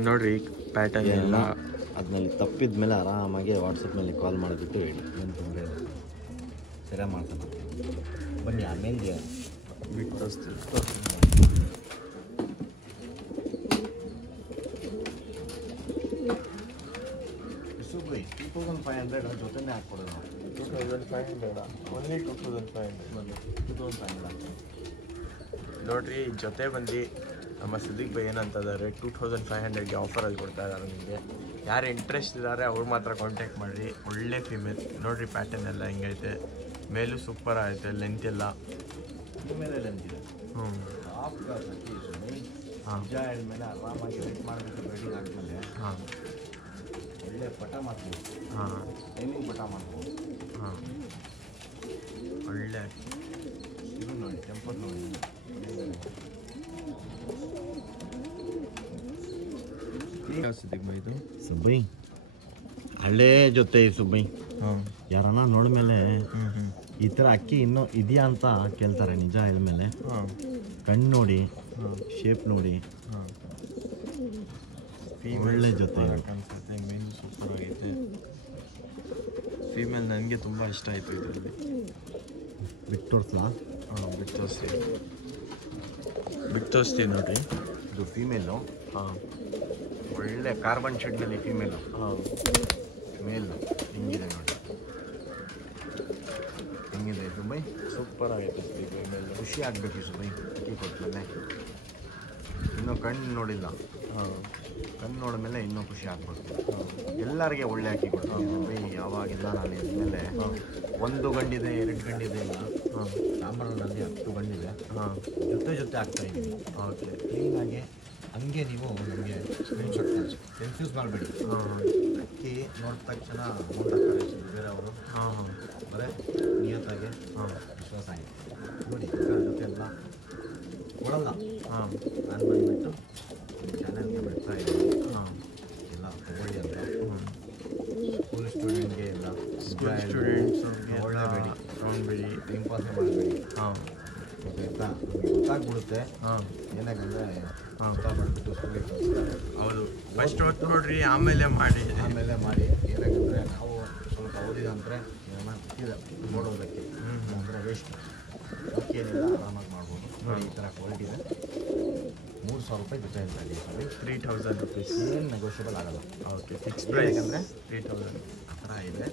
ನೋಡ್ರಿ ಪ್ಯಾಟರ್ನ್ ಎಲ್ಲ ಅದ್ರಲ್ಲಿ ತಪ್ಪಿದ ಮೇಲೆ ಆರಾಮಾಗಿ ವಾಟ್ಸಪ್ನಲ್ಲಿ ಕಾಲ್ ಮಾಡಿಬಿಟ್ಟು ಹೇಳಿ ಏನು ತೊಂದರೆ ಇಲ್ಲ ಸರಿಯಾಗಿ ಮಾಡ್ತಾನೆ ಬನ್ನಿ ಆಮೇಲೆ ಬಿಟ್ಟು ತೋರಿಸ್ತೀವಿ ಯೂಸುಫ್ ಬೈ 2500 ಜೊತೆನೇ ಹಾಕ್ಕೊಡೋದು ನಾವು 2500 ಓನ್ಲಿ 2500 2500 ನೋಡ್ರಿ ಜೊತೆ ಬಂದು ನಮ್ಮ ಸಿದ್ದಿಕ್ ಬೈ ಏನಂತಿದ್ದಾರೆ 2500ಗೆ ಆಫರಲ್ಲಿ ಕೊಡ್ತಾ ಇದ್ದಾರೆ ನಿಮಗೆ ಯಾರು ಇಂಟ್ರೆಸ್ಟ್ ಇದ್ದಾರೆ ಅವ್ರು ಮಾತ್ರ ಕಾಂಟ್ಯಾಕ್ಟ್ ಮಾಡಿರಿ ಒಳ್ಳೆ ಫೀಮೇಲ್ ನೋಡ್ರಿ ಪ್ಯಾಟರ್ನ್ ಎಲ್ಲ ಹಿಂಗೈತೆ ಮೇಲೂ ಸೂಪರ್ ಆಗುತ್ತೆ ಲೆಂತ್ ಎಲ್ಲ ಮೇಲೆ ಲೆಂತಿದೆ ಹಾಂ ನಿಜ ಹೇಳಿದ್ಮೇಲೆ ಆರಾಮಾಗಿ ರೆಡಿ ಮಾಡಿಬಿಟ್ಟು ರೆಡಿ ಆದಮೇಲೆ ಹಾಂ ಒಳ್ಳೆ ಪಟ ಮಾಡ್ತೀವಿ ಹಾಂ ಟೈಮಿಂಗ್ ಪಟ ಮಾಡ್ತೀವಿ ಹಾಂ ಒಳ್ಳೆ ಇದು ನೋಡಿ ಟೆಂಪರ್ ನೋಡಿ ಸಿದ್ದಿಕ್ ಬೈ ಇದು ಸುಬ್ಬೈ ಹಳ್ಳೆ ಜೊತೆ ಸುಬ್ಬೈ ಹಾಂ ಯಾರನ್ನ ನೋಡ್ಮೇಲೆ ಈ ಥರ ಅಕ್ಕಿ ಇನ್ನೂ ಇದೆಯಾ ಅಂತ ಕೇಳ್ತಾರೆ ನಿಜ ಹೇಳಿದ್ಮೇಲೆ ಹಾಂ ಕಣ್ಣು ನೋಡಿ ಹಾಂ ಶೇಪ್ ನೋಡಿ ಹಾಂ ಒಳ್ಳೆ ಜೊತೆ ಅನ್ಸುತ್ತೆ ಮೇನ್ ಸೂಪರ್ ಆಗೈತೆ ಫೀಮೇಲ್ ನನಗೆ ತುಂಬ ಇಷ್ಟ ಆಯಿತು ಇದರಲ್ಲಿ ಬಿಟ್ಟು ತೋರಿಸ್ಲಾ ಹಾಂ ಬಿಟ್ಟು ತೋರಿಸ್ತೀವಿ ನೋಡಿರಿ ಇದು ಫೀಮೇಲು ಹಾಂ ಒಳ್ಳೆ ಕಾರ್ಬನ್ ಶೆಡ್ನಲ್ಲಿ ಫೀಮೇಲು ಹಾಂ ಮೇಲು ಹಿಂಗಿದೆ ನೋಡಿ ಹಿಂಗಿದೆ ಸುಬ್ಬೈ ಸೂಪರ್ ಆಗೈತೆ ಫೀಮೇಲ್ ಖುಷಿ ಆಗಬೇಕು ಸುಬ್ಬೈ ಅಕ್ಕಿ ಕೊಟ್ಮೇಲೆ ಇನ್ನೂ ಕಣ್ಣು ನೋಡಿಲ್ಲ ಹಾಂ ಕಣ್ಣು ನೋಡಿದ್ಮೇಲೆ ಇನ್ನೂ ಖುಷಿ ಆಗ್ಬೇಕು ಹಾಂ ಎಲ್ಲರಿಗೆ ಒಳ್ಳೆ ಅಕ್ಕಿ ಕೊಡ್ತೀನಿ ಸುಬ್ಬೈ ಯಾವಾಗಿಲ್ಲ ನಾನು ಇದ್ಮೇಲೆ ಒಂದು ಗಂಡಿದೆ 2 ಗಂಡಿದೆ ಇಲ್ಲ ಹಾಂ ಸಾಂಬಾರಲ್ಲಿ 10 ಗಂಡಿದೆ ಹಾಂ ಜೊತೆ ಆಗ್ತಾ ಇದ್ದೀನಿ ಓಕೆ ಕ್ಲೀನಾಗಿ ಹಂಗೆ ನೀವು ನಮಗೆ ಸ್ಕ್ರೀನ್ಶಾಟ್ ಕಳಿಸಿ ಕನ್ಫ್ಯೂಸ್ ಮಾಡಬೇಡಿ ಹಾಂ ಅಕ್ಕಿ ನೋಡಿದ ತಕ್ಷಣ ಅಮೌಂಟ್ ಹಾಕ್ತಾರೆ ಬೇರೆಯವರು ಹಾಂ ಹಾಂ ಬರೀ ನಿಯತ್ತಾಗಿ ಹಾಂ ವಿಶ್ವಾಸ ಆಗಿದೆ ನೋಡಿ ಇದ್ರ ಜೊತೆ ಎಲ್ಲ ಕೊಡಲ್ಲ ಹಾಂ ನಾನು ಬಂದುಬಿಟ್ಟು ನಿಮ್ಮ ಚಾನಲ್ಗೆ ಬಿಡ್ತಾ ಇದ್ದೀನಿ ಹಾಂ ಎಲ್ಲ ತಗೊಳ್ಳಿ ಅಂತ ಹ್ಞೂ ಸ್ಕೂಲ್ ಸ್ಟೂಡೆಂಟ್ಗೆ ಎಲ್ಲ ಸ್ಕೂಲ್ ಸ್ಟೂಡೆಂಟ್ಸ್ ತಗೊಳ್ಳೇಬೇಡಿ ತೊಗೊಂಡ್ಬೇಡಿ ಟೈಮ್ ಪಾಸ್ ಮಾಡಬೇಡಿ ಹಾಂ ಗೊತ್ತಾಯ್ತಾ ನಮಗೆ ಗೊತ್ತಾಗ್ಬಿಡುತ್ತೆ ಹಾಂ ಏನಾಗಂದರೆ ಹಾಂ ಮಾಡಿಬಿಟ್ಟು ಸ್ಕೂಲಿಗೆ ಕಳಿಸ್ತಾರೆ ಹೌದು ಫಸ್ಟ್ ಹೊತ್ತು ನೋಡ್ರಿ ಆಮೇಲೆ ಮಾಡಿ ಆಮೇಲೆ ಮಾಡಿ ಏನಾಗಂದರೆ ನಾವು ಸ್ವಲ್ಪ ಓದಿದಂದರೆ ಏನನ್ನ ಇದೆ ನೋಡೋದಕ್ಕೆ ಅಂದರೆ ವೇಸ್ಟ್ ಅದಕ್ಕೆ ಏನಿಲ್ಲ ಆರಾಮಾಗಿ ಮಾಡ್ಬೋದು ನೋಡಿ ಈ ಥರ ಕ್ವಾಲಿಟಿ ಇದೆ 3000 ರೂಪಾಯಿ ಜೊತೆ ಹೇಳ್ತಾ ಇದ್ದೀವಿ 3000 ರುಪೀಸ್ ಏನು ನೆಗೋಷಿಯಬಲ್ ಆಗಲ್ಲ ಓಕೆ ಫಿಕ್ಸ್ ಪ್ರೈಸ್ ಅಂದರೆ 3000 ಆ ಥರ ಇದೆ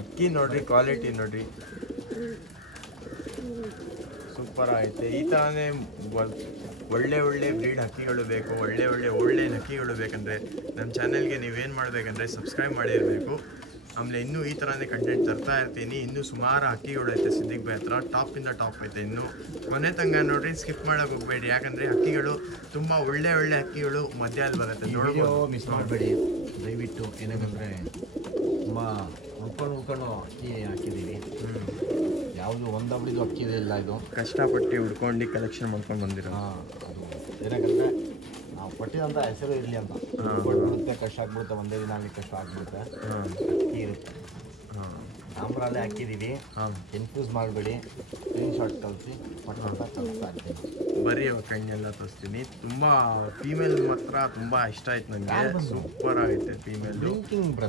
ಅಕ್ಕಿ ನೋಡ್ರಿ ಕ್ವಾಲಿಟಿ ನೋಡ್ರಿ ಸೂಪರ್ ಐತೆ ಈ ಥರನೇ ಒಳ್ಳೆ ಒಳ್ಳೆ ಬ್ರೀಡ್ ಹಕ್ಕಿಗಳು ಬೇಕು ಒಳ್ಳೆ ಹಕ್ಕಿಗಳು ಬೇಕಂದರೆ ನಮ್ಮ ಚಾನಲ್ಗೆ ನೀವೇನು ಮಾಡಬೇಕಂದ್ರೆ ಸಬ್ಸ್ಕ್ರೈಬ್ ಮಾಡಿರಬೇಕು ಆಮೇಲೆ ಇನ್ನೂ ಈ ಥರನೇ ಕಂಟೆಂಟ್ ತರ್ತಾ ಇರ್ತೀನಿ ಇನ್ನೂ ಸುಮಾರು ಹಕ್ಕಿಗಳು ಐತೆ ಸಿದ್ದಿಕ್ ಬೈ ಹತ್ರ ಟಾಪಿಂದ ಟಾಪ್ ಐತೆ ಇನ್ನು ಕೊನೆ ತನಕ ನೋಡ್ರಿ ಸ್ಕಿಪ್ ಮಾಡೋಕೆ ಹೋಗಬೇಡಿ ಯಾಕಂದರೆ ಹಕ್ಕಿಗಳು ತುಂಬ ಒಳ್ಳೆ ಹಕ್ಕಿಗಳು ಮಧ್ಯಲ್ಲಿ ಬರುತ್ತೆ ವಿಡಿಯೋ ಮಿಸ್ ಮಾಡಬೇಡಿ ದಯವಿಟ್ಟು ಏನಂದರೆ ತುಂಬ ಹುಡ್ಕೊಂಡು ಅಕ್ಕಿ ಹಾಕಿದ್ದೀವಿ ಯಾವುದು ಒಂದಬ್ಳಿದು ಅಕ್ಕಿ ಇಲ್ಲ ಇದು ಕಷ್ಟಪಟ್ಟು ಹುಡ್ಕೊಂಡು ಕಲೆಕ್ಷನ್ ಮಾಡ್ಕೊಂಡು ಬಂದಿರೋ ಅದು ಏನಂದರೆ ನಾವು ಪಟ್ಟಿದಂಥ ಹೆಸರು ಇರಲಿ ಅಂತ ಬಿಡುತ್ತೆ ಕಷ್ಟ ಆಗ್ಬಿಡುತ್ತೆ ಒಂದೇ ದಿನ ಅಲ್ಲಿ ಕಷ್ಟ ಆಗ್ಬಿಡುತ್ತೆ ಅಕ್ಕಿ ಇರುತ್ತೆ ಸಾಂಬ್ರಲ್ಲೇ ಹಾಕಿದ್ದೀವಿ ಕನ್ಫ್ಯೂಸ್ ಮಾಡಬೇಡಿ ಸ್ಕ್ರೀನ್ಶಾಟ್ ಕಳಿಸಿ ಪಟ್ಟ ಕಳಿಸ್ತಾ ಇರ್ತೀನಿ ಬರೀ ಕಣ್ಣೆಲ್ಲ ತೋರಿಸ್ತೀನಿ ತುಂಬ ಫೀಮೇಲ್ ಮಾತ್ರ ತುಂಬ ಇಷ್ಟ ಆಯ್ತು ನನಗೆ ಸೂಪರ್ ಆಗೈತೆ ಫೀಮೇಲು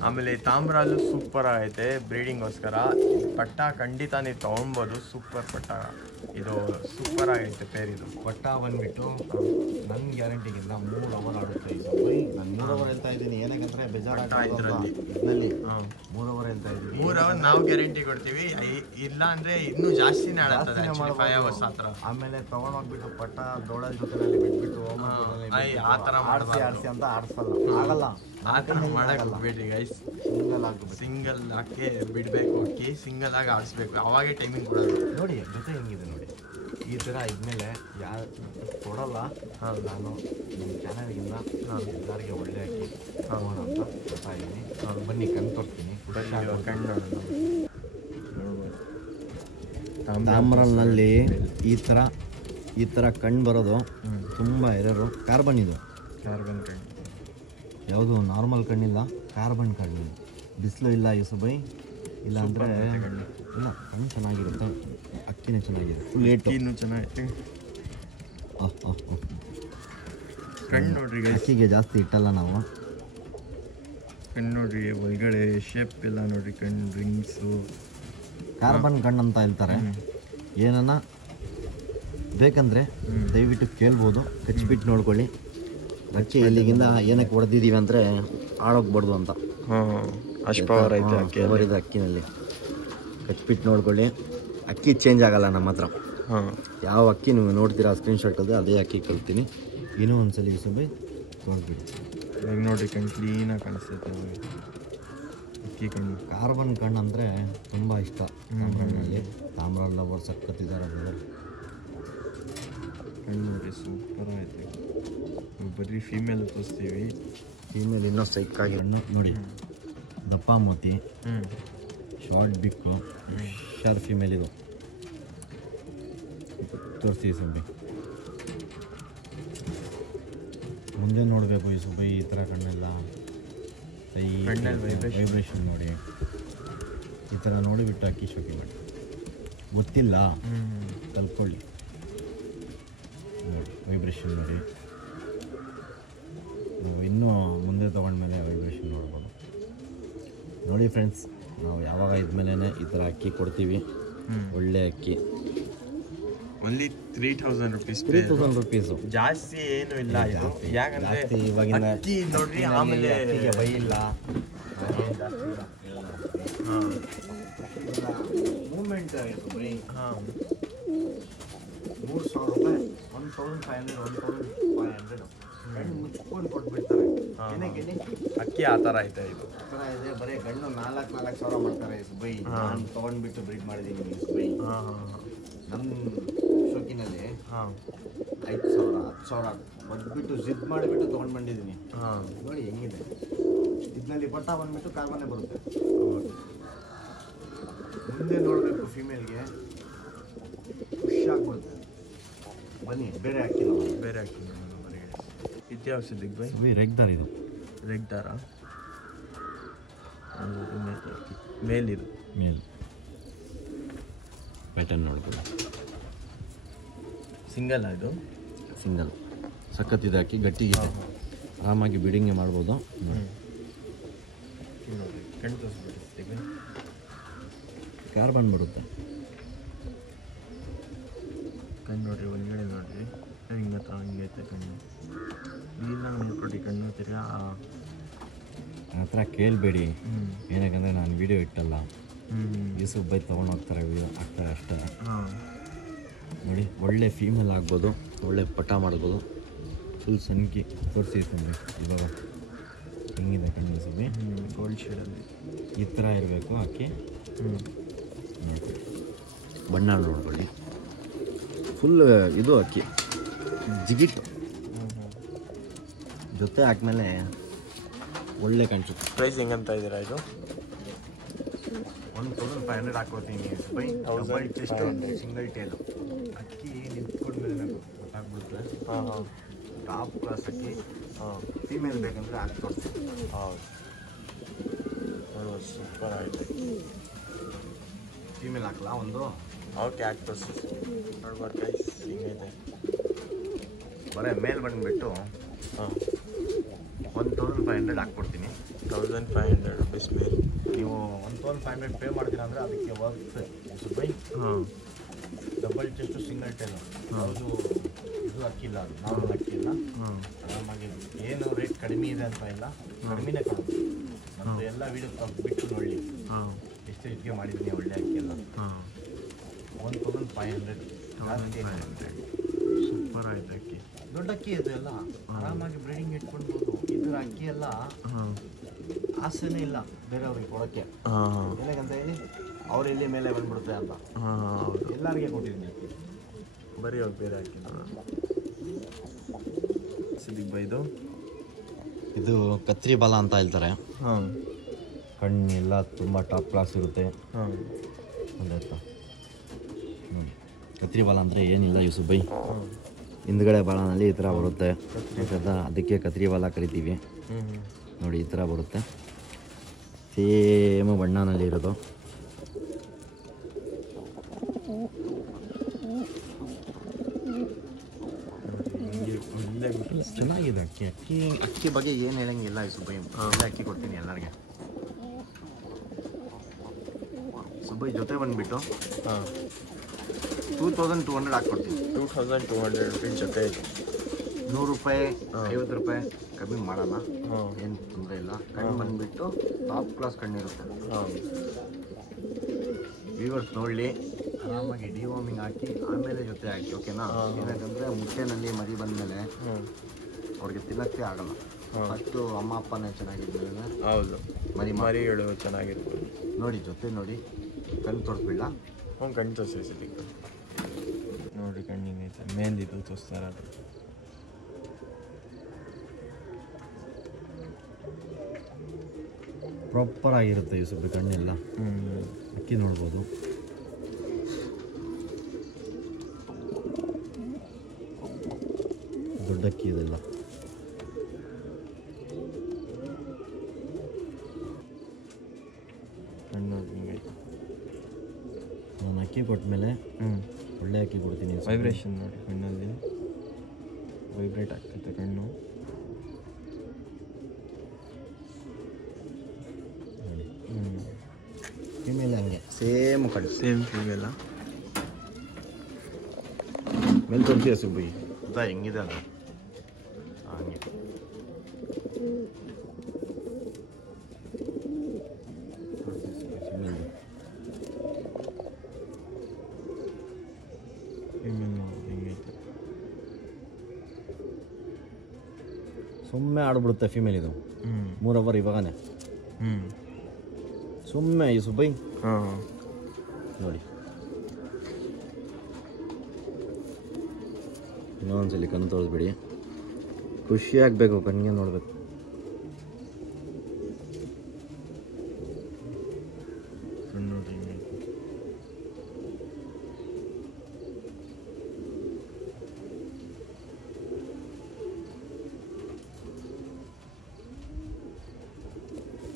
ಆಮೇಲೆ ತಾಮ್ರಲ್ಲೂ ಸೂಪರ್ ಆಗೈತೆ ಬ್ರೀಡಿಂಗೋಸ್ಕರ ಪಟ್ಟ ಖಂಡಿತ ನೀವು ತೊಗೊಳ್ಬೋದು ಸೂಪರ್ ಪಟ್ಟ ಇದು ಸೂಪರ್ ಆಗೈತೆ ಪೇರ್ ಇದು ಪಟ್ಟ ಬಂದುಬಿಟ್ಟು ನನ್ನ ಗ್ಯಾರಂಟಿಗಿಂತ 3 ಅವರ್ ಆಡುತ್ತೆ ಈ ನಾನು 3 ಅವರ್ ಹೇಳ್ತಾ ಇದ್ದೀನಿ ಏನಕ್ಕಂದರೆ ಬೇಜಾರಾಗ್ತಾ ಇದರಲ್ಲಿ 3 ಅವರ್ ಹೇಳ್ತಾ ಇದ್ದೀನಿ 3 ಅವರ್ ನಾವು ನಾವು ಗ್ಯಾರಂಟಿ ಕೊಡ್ತೀವಿ. ಇಲ್ಲ ಅಂದ್ರೆ ಇನ್ನೂ ಜಾಸ್ತಿನೇ ಆಡುತ್ತದೆ 5 hours ಆ ಥರ. ಆಮೇಲೆ ತಗೊಂಡೋಗ್ಬಿಟ್ಟು ಪಟ್ಟ ದೋಳ ಜೊತೆನಲ್ಲಿ ಬಿಟ್ಬಿಟ್ಟು ಆ ಥರ ಆಡಿಸಿ ಅಂತ ಆಡಿಸಲ್ಲ, ಆಗಲ್ಲ. ಆ ಥರ ಮಾಡಕ್ಕೆ ಹೋಗ್ಬೇಡ್ರಿ ಗೈಸ್. ಸಿಂಗಲ್ ಆಗ್ಬೇಕು, ಸಿಂಗಲ್ ಹಾಕಿ ಬಿಡಬೇಕು, ಅಕ್ಕಿ ಸಿಂಗಲ್ ಆಗಿ ಆಡಿಸ್ಬೇಕು, ಅವಾಗೇ ಟೈಮಿಂಗ್ ಕೊಡೋದು. ನೋಡಿ ಜೊತೆ ಹೆಂಗಿದೆ ನೋಡಿ. ಈ ಥರ ಇದ್ಮೇಲೆ ಯಾರು ಕೊಡಲ್ಲ. ನಾನು ನಿಮ್ಮ ಚಾನಲ್ಗಿಂದ ಎಲ್ಲರಿಗೆ ಒಳ್ಳೆ ಅಕ್ಕಿ ತಗೋಣ ಅಂತ ಬರ್ತಾ ಇದ್ದೀನಿ. ಬನ್ನಿ ಕಣ್ಣು ತೋರಿಸ್ತೀನಿ. ಕಣ್ಣು ನೋಡೋಣ. ತಾಮ್ರಲ್ನಲ್ಲಿ ಈ ಥರ ಕಣ್ಣು ಬರೋದು ತುಂಬ ಎರರು. ಕಾರ್ಬನ್ ಇದು, ಕಾರ್ಬನ್ ಕಣ್ಣು. ಯಾವುದು ನಾರ್ಮಲ್ ಕಣ್ಣಿಲ್ಲ, ಕಾರ್ಬನ್ ಕಣ್ಣು. ಬಿಸಿಲು ಇಲ್ಲ ಯೂಸುಬೈ, ಇಲ್ಲ ಅಂದರೆ ಇಲ್ಲ. ಕಣ್ಣು ಚೆನ್ನಾಗಿರುತ್ತೆ, ಅಕ್ಕಿನೇ ಚೆನ್ನಾಗಿದೆ. ಫುಲ್ ಏಟು ಇನ್ನೂ ಚೆನ್ನಾಗೈತೆ. ಕಣ್ಣು ನೋಡ್ರಿ ಅಕ್ಕಿಗೆ ಜಾಸ್ತಿ ಇಟ್ಟಲ್ಲ ನಾವು. ಕಣ್ಣು ನೋಡ್ರಿ, ಒಳಗಡೆ ಶೇಪ್ ಎಲ್ಲ ನೋಡ್ರಿ, ಕಣ್ಣು ರಿಂಗ್ಸು. ಕಾರ್ಬನ್ ಕಣ್ಣು ಅಂತ ಹೇಳ್ತಾರೆ. ಏನನ್ನ ಬೇಕಂದರೆ ದಯವಿಟ್ಟು ಕೇಳ್ಬೋದು, ಕಚ್ಚಿಬಿಟ್ಟು ನೋಡ್ಕೊಳ್ಳಿ. ಅಕ್ಕಿ ಎಲ್ಲಿಗಿಂದ ಏನಕ್ಕೆ ಹೊಡೆದಿದ್ದೀವಿ ಅಂದರೆ ಆಡೋಗ್ಬಾರ್ದು ಅಂತ. ಅಷ್ಟು ಪವರ್ ಐತೆ ಪವರ್ ಇದೆ ಅಕ್ಕಿನಲ್ಲಿ. ಕಚ್ಬಿಟ್ಟು ನೋಡ್ಕೊಳ್ಳಿ. ಅಕ್ಕಿ ಚೇಂಜ್ ಆಗಲ್ಲ ನಮ್ಮ ಹತ್ರ. ಯಾವ ಅಕ್ಕಿ ನೀವು ನೋಡ್ತೀರಾ ಸ್ಕ್ರೀನ್ಶಾಟ್ ಅದು ಅದೇ ಅಕ್ಕಿ ಕಲ್ತೀನಿ. ಇನ್ನೂ ಒಂದ್ಸಲ ಯೂಸುಬೈ ತೋರಿಸ್ಬಿಡಿ. ಇವಾಗ ನೋಡಿರಿ, ಕಣ್ಣು ಕ್ಲೀನಾಗಿ ಕಾಣಿಸ್ತೈತೆ ಅಕ್ಕಿ ಕಣ್ಣು. ಕಾರ್ಬನ್ ಕಣ್ಣು ಅಂದರೆ ತುಂಬ ಇಷ್ಟ ತಾಮ್ರಲ್ಲಿ. ತಾಮ್ರ ಲವರ್ ಸಕ್ಕತ್ತಿದ್ದಾರೆ ಬ್ರದರ್. ಕಣ್ಣು ನೋಡಿರಿ, ಸೂಪರ್ ಐತೆ. ಬರೀ ಫೀಮೇಲ್ ತೋರಿಸ್ತೀವಿ. ಫೀಮೇಲ್ ಇನ್ನೂ ಸೈಕಾಗಿ ಕಣ್ಣು ನೋಡಿ. ದಪ್ಪ ಮೋತಿ, ಶಾರ್ಟ್ ಬಿಕ್ಕು, ಶಾರ್ ಫೀಮೇಲ್ ಇದು. ತೋರಿಸಿ ಸುಬ್ಬಿ, ಮುಂದೆ ನೋಡಬೇಕು ಈ ಸುಬ್ಬಿ. ಈ ಥರ ಕಣ್ಣೆಲ್ಲ ವೈಬ್ರೇಷನ್ ನೋಡಿ. ಈ ಥರ ನೋಡಿಬಿಟ್ಟು ಅಕ್ಕಿ ಶೋಕಿ ಮಾಡಿ. ಗೊತ್ತಿಲ್ಲ ಕಲ್ತ್ಕೊಳ್ಳಿ. ನೋಡಿ ವೈಬ್ರೇಷನ್ ನೋಡಿ. ನಾವು ಇನ್ನೂ ಮುಂದೆ ತೊಗೊಂಡ್ಮೇಲೆ ವೈಬ್ರೇಷನ್ ನೋಡ್ಬೋದು. ನೋಡಿ ಫ್ರೆಂಡ್ಸ್, ನಾವು ಯಾವಾಗ ಇದ್ಮೇಲೆ ಈ ಥರ ಅಕ್ಕಿ ಕೊಡ್ತೀವಿ. ಒಳ್ಳೆ ಅಕ್ಕಿ. Only 3000 rupees. 3000 rupees. ಜಾಸ್ತಿ ಏನು ಇಲ್ಲ ಇದು. ಯಾಕಂದ್ರೆ ಇವಾಗಿನ ಅಕ್ಕಿ ನೋಡ್ರಿ, ಆಮೇಲೆ ಅಕ್ಕಿಗೆ ಬೈ ಇಲ್ಲ. ಮೂಮೆಂಟ್ ಆಯಿತು ಬೈ. 3000 ರೂಪಾಯಿ, 1500, 1500 ಕಣ್ಣು ಮುಚ್ಕೊಂಡು ಕೊಟ್ಬಿಡ್ತಾರೆ. ಅಕ್ಕಿ ಆ ಥರ ಐತೆ ಇದು. ಆ ಥರ ಇದೆ. ಬರೀ ಗಣ್ಣು 4,000 ಮಾಡ್ತಾರೆ ಸುಬ್ಬೈ. ನಾನು ತೊಗೊಂಡ್ಬಿಟ್ಟು ಬ್ರೀಡ್ ಮಾಡಿದ್ದೀನಿ ಸುಬ್ಬೈ. ನಮ್ಮ ಶೋಕಿನಲ್ಲಿ 5,000, 10,000 ಬಂದ್ಬಿಟ್ಟು ಜಿದ್ ಮಾಡಿಬಿಟ್ಟು ತೊಗೊಂಡು ಬಂದಿದ್ದೀನಿ. ನೋಡಿ ಹೆಂಗಿದೆ. ಇದರಲ್ಲಿ ಪಟ್ಟ ಬಂದ್ಬಿಟ್ಟು ಕಾರ್ಬನ್ನೇ ಬರುತ್ತೆ. ಮುಂದೆ ನೋಡಬೇಕು ಫೀಮೇಲ್ಗೆ ಖುಷಿಯಾಗ್ಬಿಡುತ್ತೆ. ಬನ್ನಿ ಬೇರೆ ಹಾಕಿಲ್ಲ, ಬೇರೆ ಅಕ್ಕಿ ಇತ್ಯಾವ ಸಿದ್ದಿಗೆ ಬೈ. ರೆಗ್ದಾರ್ ಇದು. ರೆಗ್ದಾರ ಮೇಲಿದು. ಮೇಲ್ ಪ್ಯಾಟರ್ನ್ ನೋಡ್ಬೋದು. ಸಿಂಗಲ್ ಇದು. ಸಿಂಗಲ್ ಸಖತ್ತಿದೆ ಅಕ್ಕಿ, ಗಟ್ಟಿಗಿದೆ. ಆರಾಮಾಗಿ ಬಿಡಿಂಗೆ ಮಾಡ್ಬೋದು. ಕಣ್ಣು ತೋರಿಸ್ಬಿಡ್ತೀವಿ. ಕಾರ್ಬನ್ ಬರುತ್ತೆ. ಕಣ್ಣು ನೋಡ್ರಿ, ಒಳಗಡೆ ನೋಡ್ರಿ, ಹಿಂಗೆ ಹತ್ರ ಹಿಂಗೈತೆ ಕಣ್ಣು. ನೀನಾಗ ನೋಡ್ಕೊಡಿ ಕಣ್ಣು. ತಿರ್ಗಾ ಆ ಥರ ಕೇಳಬೇಡಿ, ಏನಕ್ಕಂದರೆ ನಾನು ವೀಡಿಯೋ ಇಟ್ಟಲ್ಲ. ಯೂಸುಫ್ ಬೈ ತೊಗೊಂಡೋಗ್ತಾರೆ, ವೀಡಿಯೋ ಆಗ್ತಾರೆ ಅಷ್ಟೇ. ನೋಡಿ ಒಳ್ಳೆ ಫೀಮೇಲ್ ಆಗ್ಬೋದು, ಒಳ್ಳೆ ಪಟ ಮಾಡ್ಬೋದು. ಫುಲ್ ಸಣ್ಕಿ ತೋರಿಸಿದ್ದೀನಿ ಇವಾಗ. ಹಿಂಗಿದೆ ಕಣ್ಣು ಸುಮ್ಮನೆ ಗೋಲ್ಡ್ ಶೇಡಲ್ಲಿ ಈ ಥರ ಇರಬೇಕು ಅಕ್ಕಿ. ನೋಡ್ಕೊಳ್ಳಿ, ಬಣ್ಣ ನೋಡ್ಕೊಳ್ಳಿ. ಫುಲ್ ಇದು ಅಕ್ಕಿ ಜಿಗಿಟ್ಟು ಜೊತೆ ಹಾಕ್ಮೇಲೆ ಒಳ್ಳೆ ಕಾಣಿಸುತ್ತೆ. ಪ್ರೈಸ್ ಹೆಂಗಂತ ಇದ್ದೀರಾ ಇದು? 1500 ಹಾಕ್ಕೊಡ್ತೀನಿ ಬೈ. 1500 ಸಿಂಗಲ್ ಟೇಲು ಅಕ್ಕಿ ನಿಂತ್ಕೊಂಡ್ಮೇಲೆ ಗೊತ್ತಾಗ್ಬಿಡುತ್ತೆ. ಟಾಪ್ ಕ್ಲಾಸ್ ಅಕ್ಕಿ. ಫೀಮೇಲ್ ಬೇಕಂದರೆ ಹಾಕಿ ತೋರಿಸ್ತೀನಿ. ಹೌದು, ಸೂಪರ್ ಆಗಿದೆ. ಫೀಮೇಲ್ ಹಾಕಲ್ಲ ಒಂದು? ಓಕೆ, ಹಾಕಿ ತೋರಿಸಿ. ನೋಡ್ಬಾರ್ದು ಗೈಸ್, ಹಿಂಗೈತೆ. ಬರೀ ಮೇಲ್ ಬಂದುಬಿಟ್ಟು 1500 ಹಾಕ್ಕೊಡ್ತೀನಿ. 1500 rupees ಮೇಲೆ ನೀವು 1500 ಪೇ ಮಾಡ್ತೀರಾ ಅಂದರೆ ಅದಕ್ಕೆ work by. Double chest single tail. ಯಾವುದು ಇದು ಅಕ್ಕಿಲ್ಲ, ಅದು ನಾರ್ಮಲ್ ಅಕ್ಕಿಲ್ಲ. ಆರಾಮಾಗಿ ಏನು ರೇಟ್ ಕಡಿಮೆ ಇದೆ ಅಂತ ಇಲ್ಲ, ಕಡಿಮೆನೇ ಕೊಡೋದು. ನಮ್ಮದು ಎಲ್ಲ ವೀಡಿಯೋ ಬಿಟ್ಟು ನೋಡಿ ಎಷ್ಟು ಜಾಸ್ತಿ ಇಟ್ಟಿಗೆ ಮಾಡಿದ್ದೀನಿ ಒಳ್ಳೆ ಅಕ್ಕಿ ಎಲ್ಲ. ಹಾಂ 1500 ಸೂಪರ್ ಆಯ್ತು ಅಕ್ಕಿ. ದೊಡ್ಡ ಅಕ್ಕಿ ಇದು ಎಲ್ಲ ಆರಾಮಾಗಿ ಬ್ರೀಡಿಂಗ್ ಇಟ್ಕೊಳ್ಬೋದು. ಇದ್ರ ಅಕ್ಕಿ ಎಲ್ಲ ಹಾಂ ಆಸೆನೇ ಇಲ್ಲ ಬೇರೆಯವ್ರಿಗೆ ಕೊಡೋಕ್ಕೆ. ಹಾಂ ಏನಕ್ಕಂತ ಹೇಳಿ ಅವ್ರು ಇಲ್ಲಿ ಮೇಲೆ ಬಂದ್ಬಿಡುತ್ತೆ ಅಂತ ಹಾಂ ಹೌದು. ಎಲ್ಲರಿಗೆ ಕೊಟ್ಟಿದ್ದೀನಿ ಅಕ್ಕಿ. ಬರೀ ಹೋಗಿ ಬೇರೆ ಅಕ್ಕಿ ಸಿದ್ದಿಕ್ ಬೈದು ಇದು ಕತ್ರಿ ಬಾಲ ಅಂತ ಹೇಳ್ತಾರೆ. ಹಾಂ ಕಣ್ಣೆಲ್ಲ ತುಂಬ ಟಾಪ್ ಕ್ಲಾಸ್ ಇರುತ್ತೆ. ಹಾಂ ಒಂದಾಯ್ತಾ ಕತ್ರಿ ಬಾಲ ಅಂದರೆ ಏನಿಲ್ಲ ಯೂಸುಫ್ ಬೈ. ಹಾಂ ಹಿಂದ್ಗಡೆ ಬಾಲನಲ್ಲಿ ಈ ಥರ ಬರುತ್ತೆ. ಯಾಕಂದ್ರೆ ಅದಕ್ಕೆ ಕತ್ರಿ ಬಾಲ ಕರಿತೀವಿ. ಹ್ಞೂ ನೋಡಿ ಈ ಥರ ಬರುತ್ತೆ. ಸೇಮ್ ಬಣ್ಣನಲ್ಲಿ ಇರೋದು. ಚೆನ್ನಾಗಿದೆ ಅಕ್ಕಿ. ಅಕ್ಕಿ ಬಗ್ಗೆ ಏನು ಹೇಳಂಗಿಲ್ಲ ಸುಬ್ಬೈ. ಒಳ್ಳೆ ಅಕ್ಕಿ ಕೊಡ್ತೀನಿ ಎಲ್ಲರಿಗೆ. ಸುಬ್ಬೈ ಜೊತೆ ಬಂದುಬಿಟ್ಟು ಹಾಂ 2200 ಹಾಕ್ಕೊಡ್ತೀನಿ. 2200 ರುಪೀಸ್ ಜೊತೆ ಇದೆ. 100 ರೂಪಾಯಿ 50 ರೂಪಾಯಿ ಕಮ್ಮಿ ಮಾಡೋಣ, ಹಾಂ ಏನು ತೊಂದರೆ ಇಲ್ಲ. ಕಣ್ಣು ಬಂದುಬಿಟ್ಟು ಟಾಪ್ ಕ್ಲಾಸ್ ಕಣ್ಣಿರುತ್ತೆ. ಹಾಂ ವ್ಯೂವರ್ಸ್ ನೋಡಲಿ, ಆರಾಮಾಗಿ ಡಿವಾರ್ಮಿಂಗ್ ಹಾಕಿ ಆಮೇಲೆ ಜೊತೆ ಹಾಕಿ, ಓಕೆನಾ? ಏನಂತಂದರೆ ಮುಟ್ಟೆನಲ್ಲಿ ಮರಿ ಬಂದಮೇಲೆ ಹ್ಞೂ ಅವ್ರಿಗೆ ತಿನ್ನೋಕ್ಕೆ ಆಗಲ್ಲ. ಫಸ್ಟು ಅಮ್ಮ ಅಪ್ಪನೇ ಚೆನ್ನಾಗಿದ್ಮೇಲೆ ಹೌದು ಮರಿಗಳು ಚೆನ್ನಾಗಿರ್ಬೋದು. ನೋಡಿ ಜೊತೆ ನೋಡಿ, ಕಣ್ಣು ತೋರಿಸ್ಬಿಡ. ಹ್ಞೂ ಕಣ್ಣು ತೋರಿಸಿ ಸಿದ್ದಿಕ್ ನೋಡಿ ಕಣ್ಣಿಂಗೈತೆ ಮೇಲಿದು ತೋರಿಸ್ತಾ ಇರೋದು. ಪ್ರಾಪರ್ ಆಗಿರುತ್ತೆ ಯೂಸುಫ್ ಕಣ್ಣೆಲ್ಲ. ಅಕ್ಕಿ ನೋಡ್ಬೋದು. ದೊಡ್ಡ ಅಕ್ಕಿ ಇದೆಲ್ಲ. ಕಣ್ಣು ಹಿಂಗೈತೆ. ನಾನು ಅಕ್ಕಿ ಕೊಟ್ಟಮೇಲೆ ಒಳ್ಳೆ ಅಕ್ಕಿ ಕೊಡ್ತೀನಿ. ವೈಬ್ರೇಷನ್ ನೋಡಿ, ಕಣ್ಣಲ್ಲಿ ವೈಬ್ರೇಟ್ ಆಗ್ತೈತೆ ಕಣ್ಣು. ನೋಡಿ ಫಿಮೇಲ್ ಹಂಗೆ ಸೇಮ್ ಕಣ್ಣು, ಸೇಮ್ ಫೀಮೇಲ. ಮೇಲೆ ತೋರಿಸಿದೆ ಸುಬ್ಬಿ ಗೊತ್ತಾ ಹೆಂಗಿದೆ ಅದು ಹಂಗೆ. ಸುಮ್ಮನೆ ಆಡ್ಬಿಡುತ್ತೆ ಫಿಮೇಲ್ ಇದು. 3 ಅವರ್ ಇವಾಗನೇ ಸುಮ್ಮನೆ ಈ ಸುಬ್ಬೈ ಹಾಂ ನೋಡಿ. ಇನ್ನೊಂದ್ಸಲಿ ಕಣ್ಣು ತೋರಿಸ್ಬಿಡಿ. ಖುಷಿ ಆಗಬೇಕು, ಕಣ್ಣಿಗೆ ನೋಡಬೇಕು. ಕಣ್ಣು ಹಿಂಗೈತೆ.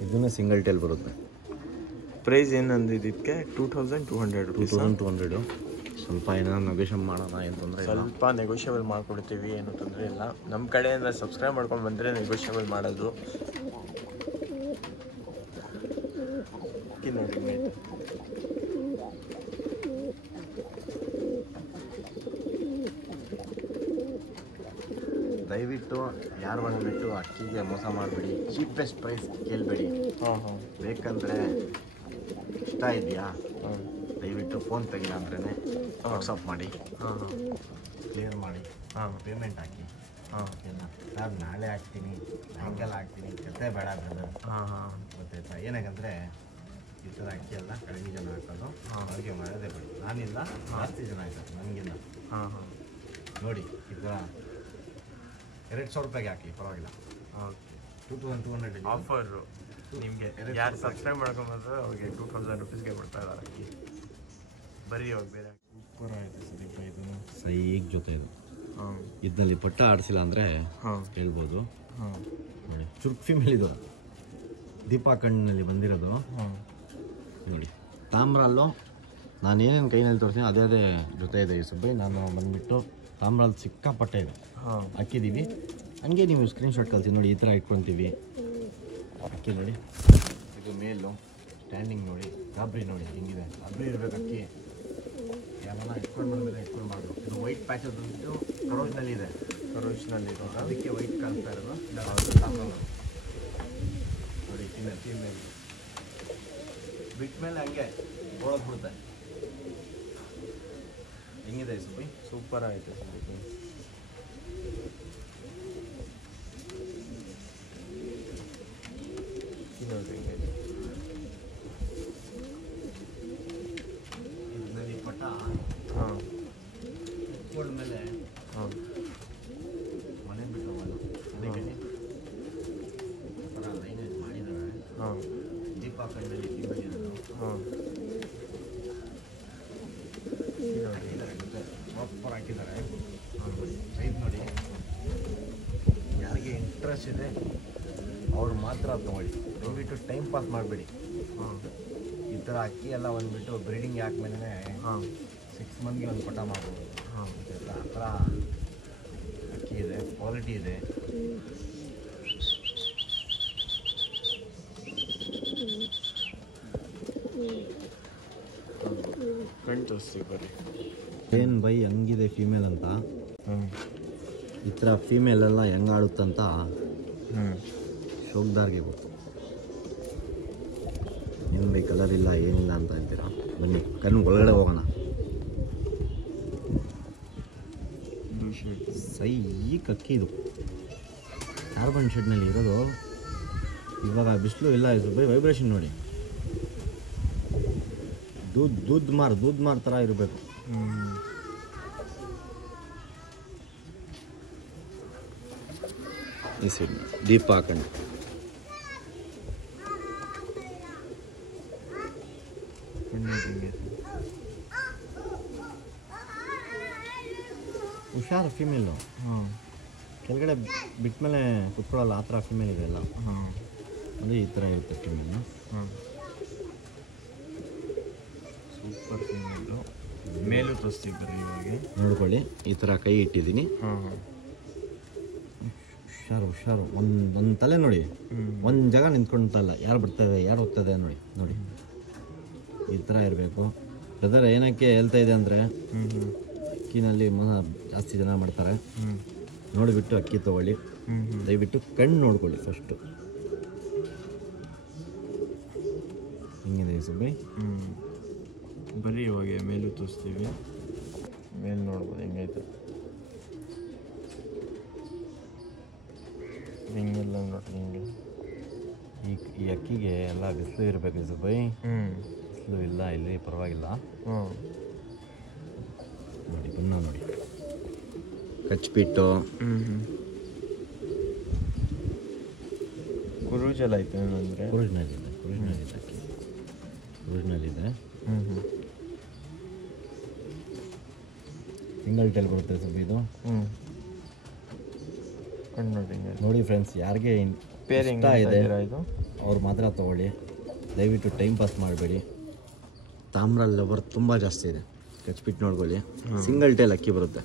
ಇದನ್ನ ಸಿಂಗಲ್ ಟೇಲ್ ಬರುತ್ತೆ. ಪ್ರೈಸ್ ಏನಂದು ಇದಕ್ಕೆ 2200 ರುಪೀಸ್. 2200. ಸ್ವಲ್ಪ ಏನಾದ್ರು ನೆಗೋಷಿಯೇಟ್ ಮಾಡೋಣ, ಏನು ತೊಂದರೆ ಇಲ್ಲ. ಸ್ವಲ್ಪ ನೆಗೋಷಿಯಬಲ್ ಮಾಡ್ಕೊಡ್ತೀವಿ, ಏನು ತೊಂದರೆ ಇಲ್ಲ. ನಮ್ಮ ಕಡೆಯಿಂದ ಸಬ್ಸ್ಕ್ರೈಬ್ ಮಾಡ್ಕೊಂಡು ಬಂದರೆ ನೆಗೋಷಿಯಬಲ್ ಮಾಡೋದು. ನೋಡಿ ಹಿಂಗೈತೆ. ದಯವಿಟ್ಟು ಯಾರು ಬಂದುಬಿಟ್ಟು ಅಕ್ಕಿಗೆ ಮೋಸ ಮಾಡಿಬಿಡಿ. ಚೀಪೆಸ್ಟ್ ಪ್ರೈಸ್ ಕೇಳಬೇಡಿ. ಹಾಂ ಹಾಂ ಬೇಕಂದರೆ ಇಷ್ಟ ಇದೆಯಾ ಹಾಂ ದಯವಿಟ್ಟು ಫೋನ್ ತೆಗಿಲ್ಲ ಅಂದ್ರೇ ವಾಟ್ಸಪ್ ಮಾಡಿ, ಹಾಂ ಹಾಂ ಕ್ಲಿಯರ್ ಮಾಡಿ, ಹಾಂ ಪೇಮೆಂಟ್ ಹಾಕಿ. ಹಾಂ ಓಕೆನಾ ಸರ್? ನಾಳೆ ಹಾಕ್ತೀನಿ, ಸಾಯಂಕಾಲ ಹಾಕ್ತೀನಿ, ಕತೆ ಬೇಡ ಬ್ರದರ್. ಹಾಂ ಹಾಂ ಗೊತ್ತಾಯ್ತಾ? ಏನಾಗಂದರೆ ಈ ಥರ ಅಕ್ಕಿ ಎಲ್ಲ ಕಡಿಮೆ ಜನ ಹಾಕೋದು, ಅಡುಗೆ ಮಾಡೋದೇ ಬೇಡ. ನಾನಿಲ್ಲ, ಜಾಸ್ತಿ ಜನ ಆಯ್ತಾರೆ ನನಗಿಲ್ಲ. ಹಾಂ ಹಾಂ ನೋಡಿ ಈ ಥರ 200 ರೂಪಾಯಿಗೆ ಹಾಕಿ, ಪರವಾಗಿಲ್ಲ. ಹಾಂ 2200 ಆಫರು ನಿಮಗೆ ಯಾರು ಸಬ್ಸ್ಕ್ರೈಬ್ ಮಾಡ್ಕೊಂಬಂದ್ರೆ ಅವ್ರಿಗೆ 2000 ರುಪೀಸ್ಗೆ ಕೊಡ್ತಾ ಇದ್ದಾರೆ ಅಕ್ಕಿ. ಬರೀ ಹೋಗಿ ಬೇರೆ ಸೂಪರ್ ಆಯಿತು ಸುದೀಪ. ಇದನ್ನು ಸೈಗ್ ಜೊತೆ ಇದು. ಹಾಂ ಇದರಲ್ಲಿ ಪಟ್ಟ ಆಡಿಸಿಲ್ಲ ಅಂದರೆ ಹಾಂ ಹೇಳ್ಬೋದು. ಹಾಂ ನೋಡಿ ಚುರುಕ್ ಫಿಮೇಲ್ ಇದು. ದೀಪಾ ಕಣ್ಣಿನಲ್ಲಿ ಬಂದಿರೋದು ಹಾಂ ನೋಡಿ. ತಾಮ್ರಲ್ಲೂ ನಾನು ಏನೇನು ಕೈನಲ್ಲಿ ತೋರಿಸ್ತೀನಿ ಅದೇ ಜೊತೆ ಇದೆ ಈ ಸುಬ್ಬಿ. ನಾನು ಬಂದುಬಿಟ್ಟು ತಾಮ್ರಲ್ಲಿ ಸಿಕ್ಕಾಪಟ್ಟೆ ಇದೆ ಹಾಂ ಹಾಕಿದ್ದೀವಿ. ಹಂಗೆ ನೀವು ಸ್ಕ್ರೀನ್ಶಾಟ್ ಕಳಿಸಿ ನೋಡಿ. ಈ ಥರ ಇಟ್ಕೊತೀವಿ ಅಕ್ಕಿ ನೋಡಿ. ಇದು ಮೇಲು ಸ್ಟ್ಯಾಂಡಿಂಗ್ ನೋಡಿ, ಗಾಬರಿ ನೋಡಿ ಹಿಂಗಿದೆ. ಗಾಬರಿ ಇರಬೇಕು ಅಕ್ಕಿ. ಯಾರನ್ನ ಇಟ್ಕೊಂಡು ಬಂದಮೇಲೆ ಇಟ್ಕೊಂಡು ಮಾಡೋದು. ಇದು ವೈಟ್ ಪ್ಯಾಚಸ್ ಬಂದುಬಿಟ್ಟು ಕರೋಜ್ನಲ್ಲಿ ಇದೆ. ಕರೋಚ್ನಲ್ಲಿ ಅದಕ್ಕೆ ವೈಟ್ ಕಾಣಿಸ್ತಾ ಇರೋದು. ತಾಮ್ರ ನೋಡಿ ಫಿಮೇಲ್. ಬಿಟ್ಟ ಮೇಲೆ ಹಂಗೆ ಓಡೋಗ್ಬಿಡುತ್ತೆ. ಹೆಂಗಿದೆ ಸುಬ್ಬಿ? ಸೂಪರ್ ಆಯಿತು ಸುಬ್ಬಿ. ನೋಡಿ ಹೆಂಗೈತೆ. ಇದರಲ್ಲಿ ಪಟ ಹಾಂ ಮೇಲೆ ಹಾಂ ಮನೆ ಬಿಟ್ಟು ಹೋಗೋದು ಅದಕ್ಕೆ ಲೈನೇಜ್ ಮಾಡಿದ್ದಾರೆ. ಹಾಂ ದೀಪ ಕಣ್ಣಲ್ಲಿ ಇರೋದು. ಹಾಂ ಪ್ರಾಪರ್ ಹಾಕಿದ್ದಾರೆ. ಸೈಜ್ ನೋಡಿ, ಯಾರಿಗೆ ಇಂಟ್ರೆಸ್ಟ್ ಇದೆ ಅವ್ರು ಮಾತ್ರ ತೊಗೊಳ್ಳಿ. ದಯವಿಟ್ಟು ಟೈಮ್ ಪಾಸ್ ಮಾಡಬೇಡಿ. ಹಾಂ ಈ ಥರ ಅಕ್ಕಿ ಎಲ್ಲ ಬಂದುಬಿಟ್ಟು ಬ್ರೀಡಿಂಗ್ ಹಾಕ್ಮೇಲೆ ಹಾಂ 6 ಮಂತ್ಗೆ ಒಂದು ಪಟ ಮಾಡ್ಬೋದು. ಹಾಂ ಆ ಥರ ಅಕ್ಕಿ ಇದೆ, ಕ್ವಾಲಿಟಿ ಇದೆ. ಕಣ್ಣು ತೋರಿಸ್ತೀವಿ ಬರ್ರಿ. ಏನು ಬೈ ಹಂಗಿದೆ ಫೀಮೇಲ್ ಅಂತ. ಹ್ಞೂ ಈ ಥರ ಫೀಮೇಲೆಲ್ಲ ಹೆಂಗೆ ಆಡುತ್ತಂತ ಹ್ಞೂ ಶೋಕ್ದಾರ್ಗೆ ಗೊತ್ತು. ಏನು ಬೈ ಕಲರ್ ಇಲ್ಲ ಏನಿಲ್ಲ ಅಂತ ಅಂತೀರಾ? ಬನ್ನಿ ಕಣ್ಣು ಒಳಗಡೆ ಹೋಗೋಣ. ಸೈ ಅಕ್ಕಿ ಇದು ಕಾರ್ಬನ್ ಶೆಡ್ನಲ್ಲಿ ಇರೋದು. ಇವಾಗ ಬಿಸಿಲು ಇಲ್ಲ, ಇದು ಬೈ ವೈಬ್ರೇಷನ್ ನೋಡಿ. ದೂದ್ ಮಾರ್ ಥರ ಇರಬೇಕು. ಈ ಸೈಡ್ ದೀಪ ಹಾಕೊಂಡು ಹುಷಾರು ಫೀಮೇಲು. ಹಾಂ ಕೆಳಗಡೆ ಬಿಟ್ಮೇಲೆ ಕುತ್ಕೊಳ್ಳಲ್ಲ, ಆ ಥರ ಫೀಮೇಲ್ ಇದೆ ಎಲ್ಲ. ಹಾಂ ಅಂದರೆ ಈ ಥರ ಇರುತ್ತೆ ಫೀಮೇಲು. ಹಾಂ ಸೂಪರ್ ಫೀಮೇಲು. ಮೇಲೂ ತೋರಿಸ್ತೀವಿ ಬರ್ರಿ ಇವಾಗ. ನೋಡ್ಕೊಳ್ಳಿ, ಈ ಥರ ಕೈ ಇಟ್ಟಿದ್ದೀನಿ. ಹಾಂ ಹಾಂ ಹುಷಾರು. ಒಂದು ತಲೆ ನೋಡಿ, ಒಂದು ಜಾಗ ನಿಂತ್ಕೊಳ್ತಲ್ಲ. ಯಾರು ಬರ್ತದೆ ಯಾರು ಹೋಗ್ತದೆ ನೋಡಿ ಈ ಥರ ಇರಬೇಕು. ಬ್ರದರ್ ಏನಕ್ಕೆ ಹೇಳ್ತಾ ಇದೆ ಅಂದರೆ, ಅಕ್ಕಿನಲ್ಲಿ ಮೋಸ ಜಾಸ್ತಿ ಜನ ಮಾಡ್ತಾರೆ. ನೋಡಿಬಿಟ್ಟು ಅಕ್ಕಿ ತೊಗೊಳ್ಳಿ. ದಯವಿಟ್ಟು ಕಣ್ಣು ನೋಡ್ಕೊಳ್ಳಿ ಫಸ್ಟು. ಹಿಂಗಿದೆ ಸುಬ್ಬಿ. ಬರೀ ಇವಾಗ ಮೇಲೂ ತೋರಿಸ್ತೀವಿ. ಮೇಲೆ ನೋಡ್ಬೋದು ಹೆಂಗೈತೆ. ಹಿಂಗೆಲ್ಲ ನೋಡಿ ಹಿಂಗೆ. ಈ ಅಕ್ಕಿಗೆ ಎಲ್ಲ ಬಿಸಿಲು ಇರಬೇಕು ಸುಬ್ಬಿ. ಬಿಸಿಲು ಇಲ್ಲ ಇಲ್ಲಿ, ಪರವಾಗಿಲ್ಲ. ನೋಡಿ ಬಣ್ಣ ನೋಡಿ, ಕಚ್ಬಿಟ್ಟು ಕುರುಜಲ್ ಐತೆ ಅಂದರೆ ಕುರುಜ್ನಲ್ಲಿದೆ ಅಕ್ಕಿ, ಕುರುಜ್ನಲ್ಲಿದೆ. ಸಿಂಗಲ್ ಟೈಲ್ ಬರುತ್ತೆ ಸುಬ್ಬಿ ಇದು. ನೋಡಿ ಫ್ರೆಂಡ್ಸ್, ಯಾರಿಗೆ ಇಷ್ಟ ಇದೆ ಇದು ಅವ್ರು ಮಾತ್ರ ತೊಗೊಳ್ಳಿ. ದಯವಿಟ್ಟು ಟೈಮ್ ಪಾಸ್ ಮಾಡಬೇಡಿ. ತಾಮ್ರ ಲವರ್ ತುಂಬ ಜಾಸ್ತಿ ಇದೆ. ಕಚ್ಬಿಟ್ಟು ನೋಡ್ಕೊಳ್ಳಿ. ಸಿಂಗಲ್ ಟೈಲ್ ಅಕ್ಕಿ ಬರುತ್ತೆ.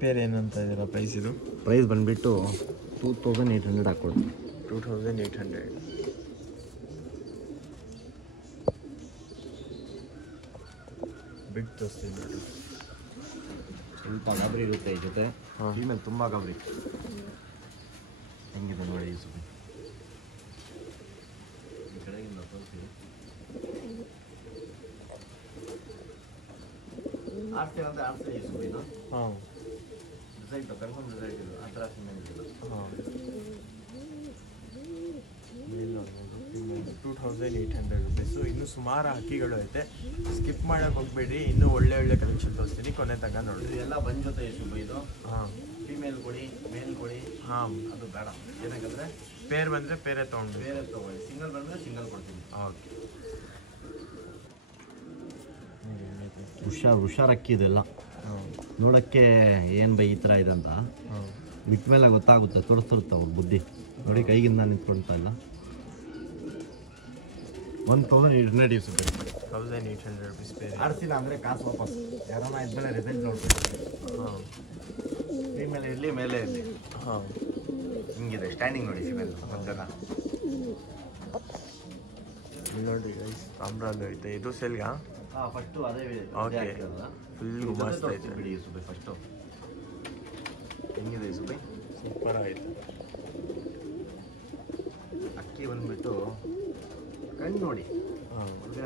ಪೇರ್ ಏನಂತ ಇದ್ದೀರಾ ಪ್ರೈಸ್? ಇದು ಪ್ರೈಸ್ ಬಂದುಬಿಟ್ಟು 2800 ಹಾಕ್ಕೊಡ್ತೀನಿ. 2800. ಬಿಗ್ ತೋರಿಸ್ತೀನಿ ನೋಡಿ. ಸ್ವಲ್ಪ ಗಾಬರಿ ಇರುತ್ತೆ ಈ ಜೊತೆ. ಫೀಮೇಲ್ ತುಂಬ ಗಾಬರಿ. ಹೆಂಗಿದೆ ನೋಡಿ ಈ ಸುಬ್ಬಿ. ಈ ಕಡೆಗಿಂದ ತೋರಿಸಿ. ಆಡ್ತೀರಂದ್ರೆ ಆಡ್ತೀನಿ ಈ ಸುಬ್ಬಿನ. ಹಾಂ ರಿಸಲ್ಟ್ ಕನ್ಫರ್ಮ್ ರಿಸಲ್ಟ್ ಇದು. ಆ ಥರ ಫೀಮೇಲ್ ಇದು. ಹಾಂ 2800 ರುಪೀಸು. ಇನ್ನೂ ಸುಮಾರು ಹಕ್ಕಿಗಳು ಐತೆ, ಸ್ಕಿಪ್ ಮಾಡೋಕೆ ಹೋಗ್ಬೇಡಿ. ಇನ್ನೂ ಒಳ್ಳೆ ಕಲೆಕ್ಷನ್ ತೋರಿಸ್ತೀನಿ, ಕೊನೆ ತನಕ ನೋಡಿ. ಇದು ಎಲ್ಲ ಬಂದ್ ಜೊತೆ ಸುಬ್ಬ ಇದು. ಹಾಂ ಫೀಮೇಲ್ ಕೊಡಿ, ಮೇಲ್ ಕೊಡಿ. ಹಾಂ ಅದು ಬೇಡ. ಏನಕ್ಕಂದರೆ ಪೇರ್ ಬಂದರೆ ಪೇರೇ ತೊಗೊಂಡು ಬೇರೆ ತೊಗೊಳ್ಳಿ. ಸಿಂಗಲ್ ಬಂದರೆ ಸಿಂಗಲ್ ಕೊಡ್ತೀನಿ. ಓಕೆ. ಹುಷಾರ್ ಅಕ್ಕಿ ಇದೆಲ್ಲ. ಹಾಂ ನೋಡೋಕ್ಕೆ ಏನು ಬೈ ಈ ಥರ ಇದೆ ಅಂತ ಹಾಂ ಬಿಟ್ಟ ಮೇಲೆ ಗೊತ್ತಾಗುತ್ತೆ, ತೋರಿಸ್ತಿರುತ್ತೆ ಅವ್ರ ಬುದ್ಧಿ. ನೋಡಿ ಕೈಗಿಂದ ನಿಂತ್ಕೊಳ್ತಾ ಇಲ್ಲ. 1800 ಸುಬ್ಬಿ. 1800 rupees pair. ಆಡ್ಸಿಲ್ಲ ಅಂದರೆ ಕಾಸು ವಾಪಸ್. ಯಾರನ್ನ ಇದ್ಮೇಲೆ ರಿಸಲ್ಟ್ ನೋಡ್ಬೇಕು. ಹಾಂ ಫೀಮೇಲ್ ಇರಲಿ ಮೇಲೆ ಇರಲಿ. ಹಾಂ ಹಿಂಗಿದೆ ಸ್ಟ್ಯಾಂಡಿಂಗ್ ನೋಡಿ ಫೀಮೇಲ್ ಒಂಥರ. ನೋಡಿ ಗೈಸ್, ತಾಮ್ರಲ್ಲೂ ಐತೆ. ಇದು ಸೆಲ್ಗಾ? ಹಾಂ ಫಸ್ಟು ಅದೇ ಓಕೆ. ಫುಲ್ ಮಸ್ತ್ ಐತೆ ಬಿಡಿ ಸುಬ್ಬಿ ಫಸ್ಟು. ಹೆಂಗಿದೆ ಸುಬ್ಬಿ? ಸೂಪರ್ ಆಯಿತು. ಅಕ್ಕಿ ಬಂದುಬಿಟ್ಟು ಕಣ್ಣು ನೋಡಿ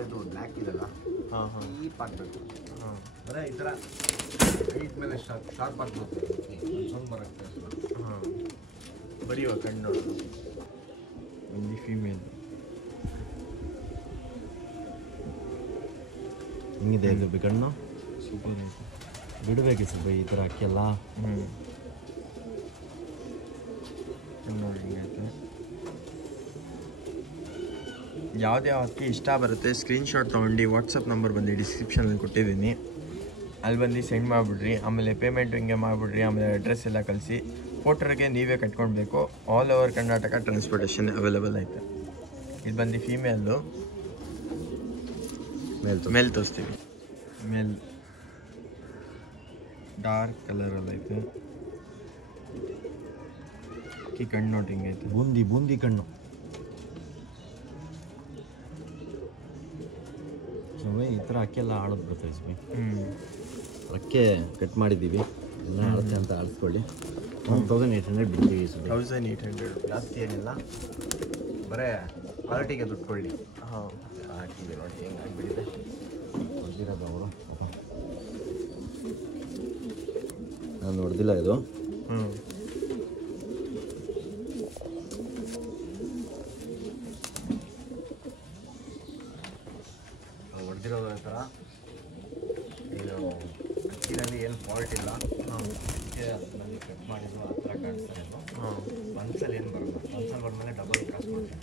ಅದು ಬ್ಲ್ಯಾಕ್ ಇದೆಲ್ಲ ಹಾಂ ಹಾಂ ಈ ಪಾಕ್ಬೇಕು. ಹಾಂ ಅಂದರೆ ಈ ಥರ ಹೈಟ್ ಮೇಲೆ ಶಾರ್ಪ್ ಆಗ್ಬೋದು ಸ್ವಲ್ಪ ಬರುತ್ತೆ. ಹಾಂ ಬರೀವ ಕಣ್ಣು ನೋಡೋದು. ಒಂದು ಫೀಮೇಲ್ ಹಿಂಗಿದೆ ಇದು ಕಣ್ಣು ಸೂಪರ್ ಐತೆ. ಬಿಡಬೇಕು ಸ್ವಲ್ಪ ಈ ಥರ ಅಕ್ಕಿಯೆಲ್ಲ. ಕಣ್ಣು ನೋಡಿ ಹಿಂಗೈತೆ. ಯಾವುದೇ ಅಕ್ಕಿ ಇಷ್ಟ ಬರುತ್ತೆ ಸ್ಕ್ರೀನ್ಶಾಟ್ ತೊಗೊಂಡು ವಾಟ್ಸಪ್ ನಂಬರ್ ಬಂದು ಡಿಸ್ಕ್ರಿಪ್ಷನಲ್ಲಿ ಕೊಟ್ಟಿದ್ದೀನಿ, ಅಲ್ಲಿ ಬಂದು ಸೆಂಡ್ ಮಾಡಿಬಿಡ್ರಿ. ಆಮೇಲೆ ಪೇಮೆಂಟ್ ಹಿಂಗೆ ಮಾಡಿಬಿಡ್ರಿ. ಆಮೇಲೆ ಅಡ್ರೆಸ್ ಎಲ್ಲ ಕಳಿಸಿ. ಫೋಟೋಗೆ ನೀವೇ ಕಟ್ಕೊಳ್ಬೇಕು. All over Karnataka transportation available ಐತೆ. ಇದು ಬಂದು ಫೀಮೇಲು. ಮೇಲ್ ತೋರಿಸ್ತೀವಿ. ಮೇಲ್ ಡಾರ್ಕ್ ಕಲರಲ್ಲಿ ಐತೆ. ಅಕ್ಕಿ ಕಣ್ಣು ನೋಡಿ ಹಿಂಗೈತೆ. ಬೂಂದಿ ಕಣ್ಣು. ಈ ಥರ ಅಕ್ಕಿ ಎಲ್ಲ ಆಡೋದು ಬರ್ತದೆ. ಅಕ್ಕೆ ಕಟ್ ಮಾಡಿದ್ದೀವಿ, ಎಲ್ಲ ಆಡುತ್ತೆ ಅಂತ ಆಡಿಸ್ಕೊಳ್ಳಿ. 1800 ಬಿಡ್ತೀವಿ. 1800 ಜಾಸ್ತಿ ಏನಿಲ್ಲ, ಬರೇ ಕ್ವಾಲಿಟಿಗೆ ದುಡ್ಡು ಕೊಡಲಿ. ಹಾಂ ಹಾಕಿದೆ ನೋಡಿ ಹೆಂಗೆ ಆಗಿಬಿಟ್ಟಿದೆ ಹೊಡೆದಿರೋದು ಅವರು. ನಾನು ಹೊಡೆದಿಲ್ಲ ಇದು. ಹೊಡೆದಿರೋದು ಈ ಥರ. ಇದು ಅಕ್ಕಿನಲ್ಲಿ ಏನು ಫಾಲ್ಟ್ ಇಲ್ಲ. ಅದರಲ್ಲಿ ಕಟ್ ಮಾಡಿದ್ದು ಆ ಥರ ಕಾಣಿಸ್ತಾ ಇದ್ದು. ಒಂದ್ಸಲ ಏನು ಬರಲ್ಲ, ಒಂದ್ಸಲ ಬಂದಮೇಲೆ ಡಬಲ್ ಕಾಸು ಮಾಡ್ತೀನಿ.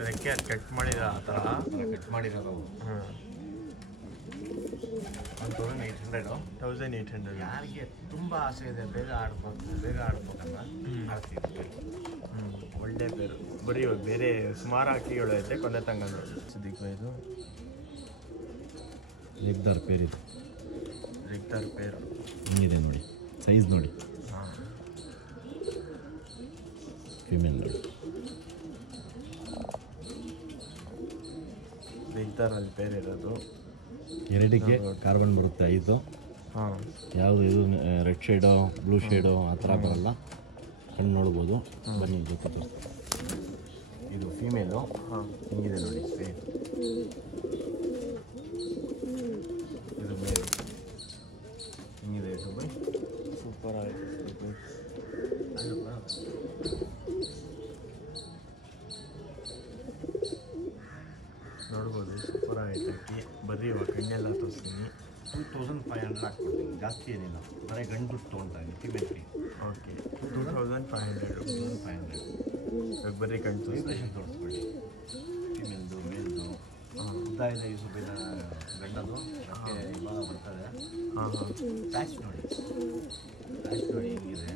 ಅದಕ್ಕೆ ಅದು ಕಟ್ ಮಾಡಿದ ಆ ಥರ ಕಟ್ ಮಾಡಿರೋದು. 1800 ಯಾರಿಗೆ ತುಂಬ ಆಸೆ ಇದೆ ಬೇಗ ಆಡ್ಬೇಕಂತ ಆಡ್ತೀವಿ. ಒಳ್ಳೆ ಪೇರು. ಬರೀ ಇವಾಗ ಬೇರೆ ಸುಮಾರು ಅಕ್ಕಿಗಳು ಐತೆ. ಕೊನೆ ತಂಗ ನೋಡಿ ಸಿದ್ದಿಕ್ ಇದು ಲೆಗ್ದಾರ್ ಪೇರಿದು. ರಿಕ್ಟರ್ ಪೇರು ಹಿಂಗಿದೆ ನೋಡಿ, ಸೈಜ್ ನೋಡಿ. ಹಾಂ ಫಿಮೇಲ್ ನೋಡಿ. ರಿಕ್ಟರಲ್ಲಿ ಪೇರ್ ಇರೋದು. ಎರಡಿಗೆ ಕಾರ್ಬನ್ ಬರುತ್ತೆ 5. ಹಾಂ ಯಾವುದು ಇದು ರೆಡ್ ಶೇಡೋ ಬ್ಲೂ ಶೇಡೋ ಆ ಥರ ಬರಲ್ಲ. ಕಣ್ಣು ನೋಡ್ಬೋದು. ಬನ್ನಿ ಜೊತೆ ತೋರಿಸ್ತೀನಿ. ಇದು ಫೀಮೇಲು. ಹಾಂ ಹಿಂಗಿದೆ ನೋಡಿ ಸೇಮ್. ಇದು ಮೇಲ್ ಹಿಂಗಿದೆ. ಇದು ಬೈ ಸೂಪರ್ ಆಯಿತು. ನೋಡ್ಬೋದು ಸೂಪರ್ ಆಗೈತೆ ಅಕ್ಕಿ. ಬರೀ ಇವಾಗ ಕಣ್ಣೆಲ್ಲ ತೋರಿಸ್ತೀನಿ. 2500 ಹಾಕ್ಕೊಡ್ತೀನಿ, ಜಾಸ್ತಿ ಏನಿಲ್ಲ. ಬರೀ ಗಂಡು ದುಡ್ಡು ತೊಗೊಳ್ತಾ ಇದ್ದೀನಿ. Female free. ಓಕೆ 2500. ಇವಾಗ ಬರೀ ಕಣ್ಣು ತೋರಿಸ್ತೀನಿ. ವೈಬ್ರೇಷನ್ ತೋರಿಸ್ಕೊಳ್ಳಿ. ಫಿಮೇಲ್ದು ಮೇಲ್ದು ಉದ್ದ ಇದೆ. ಈ ಸ್ವಲ್ಪ ಗಂಡದು ಅದಕ್ಕೆ ಇವಾಗ ಬರ್ತದೆ. ಹಾಂ ಹಾಂ ಪ್ಯಾಚ್ ನೋಡಿ ಹೆಂಗಿದೆ.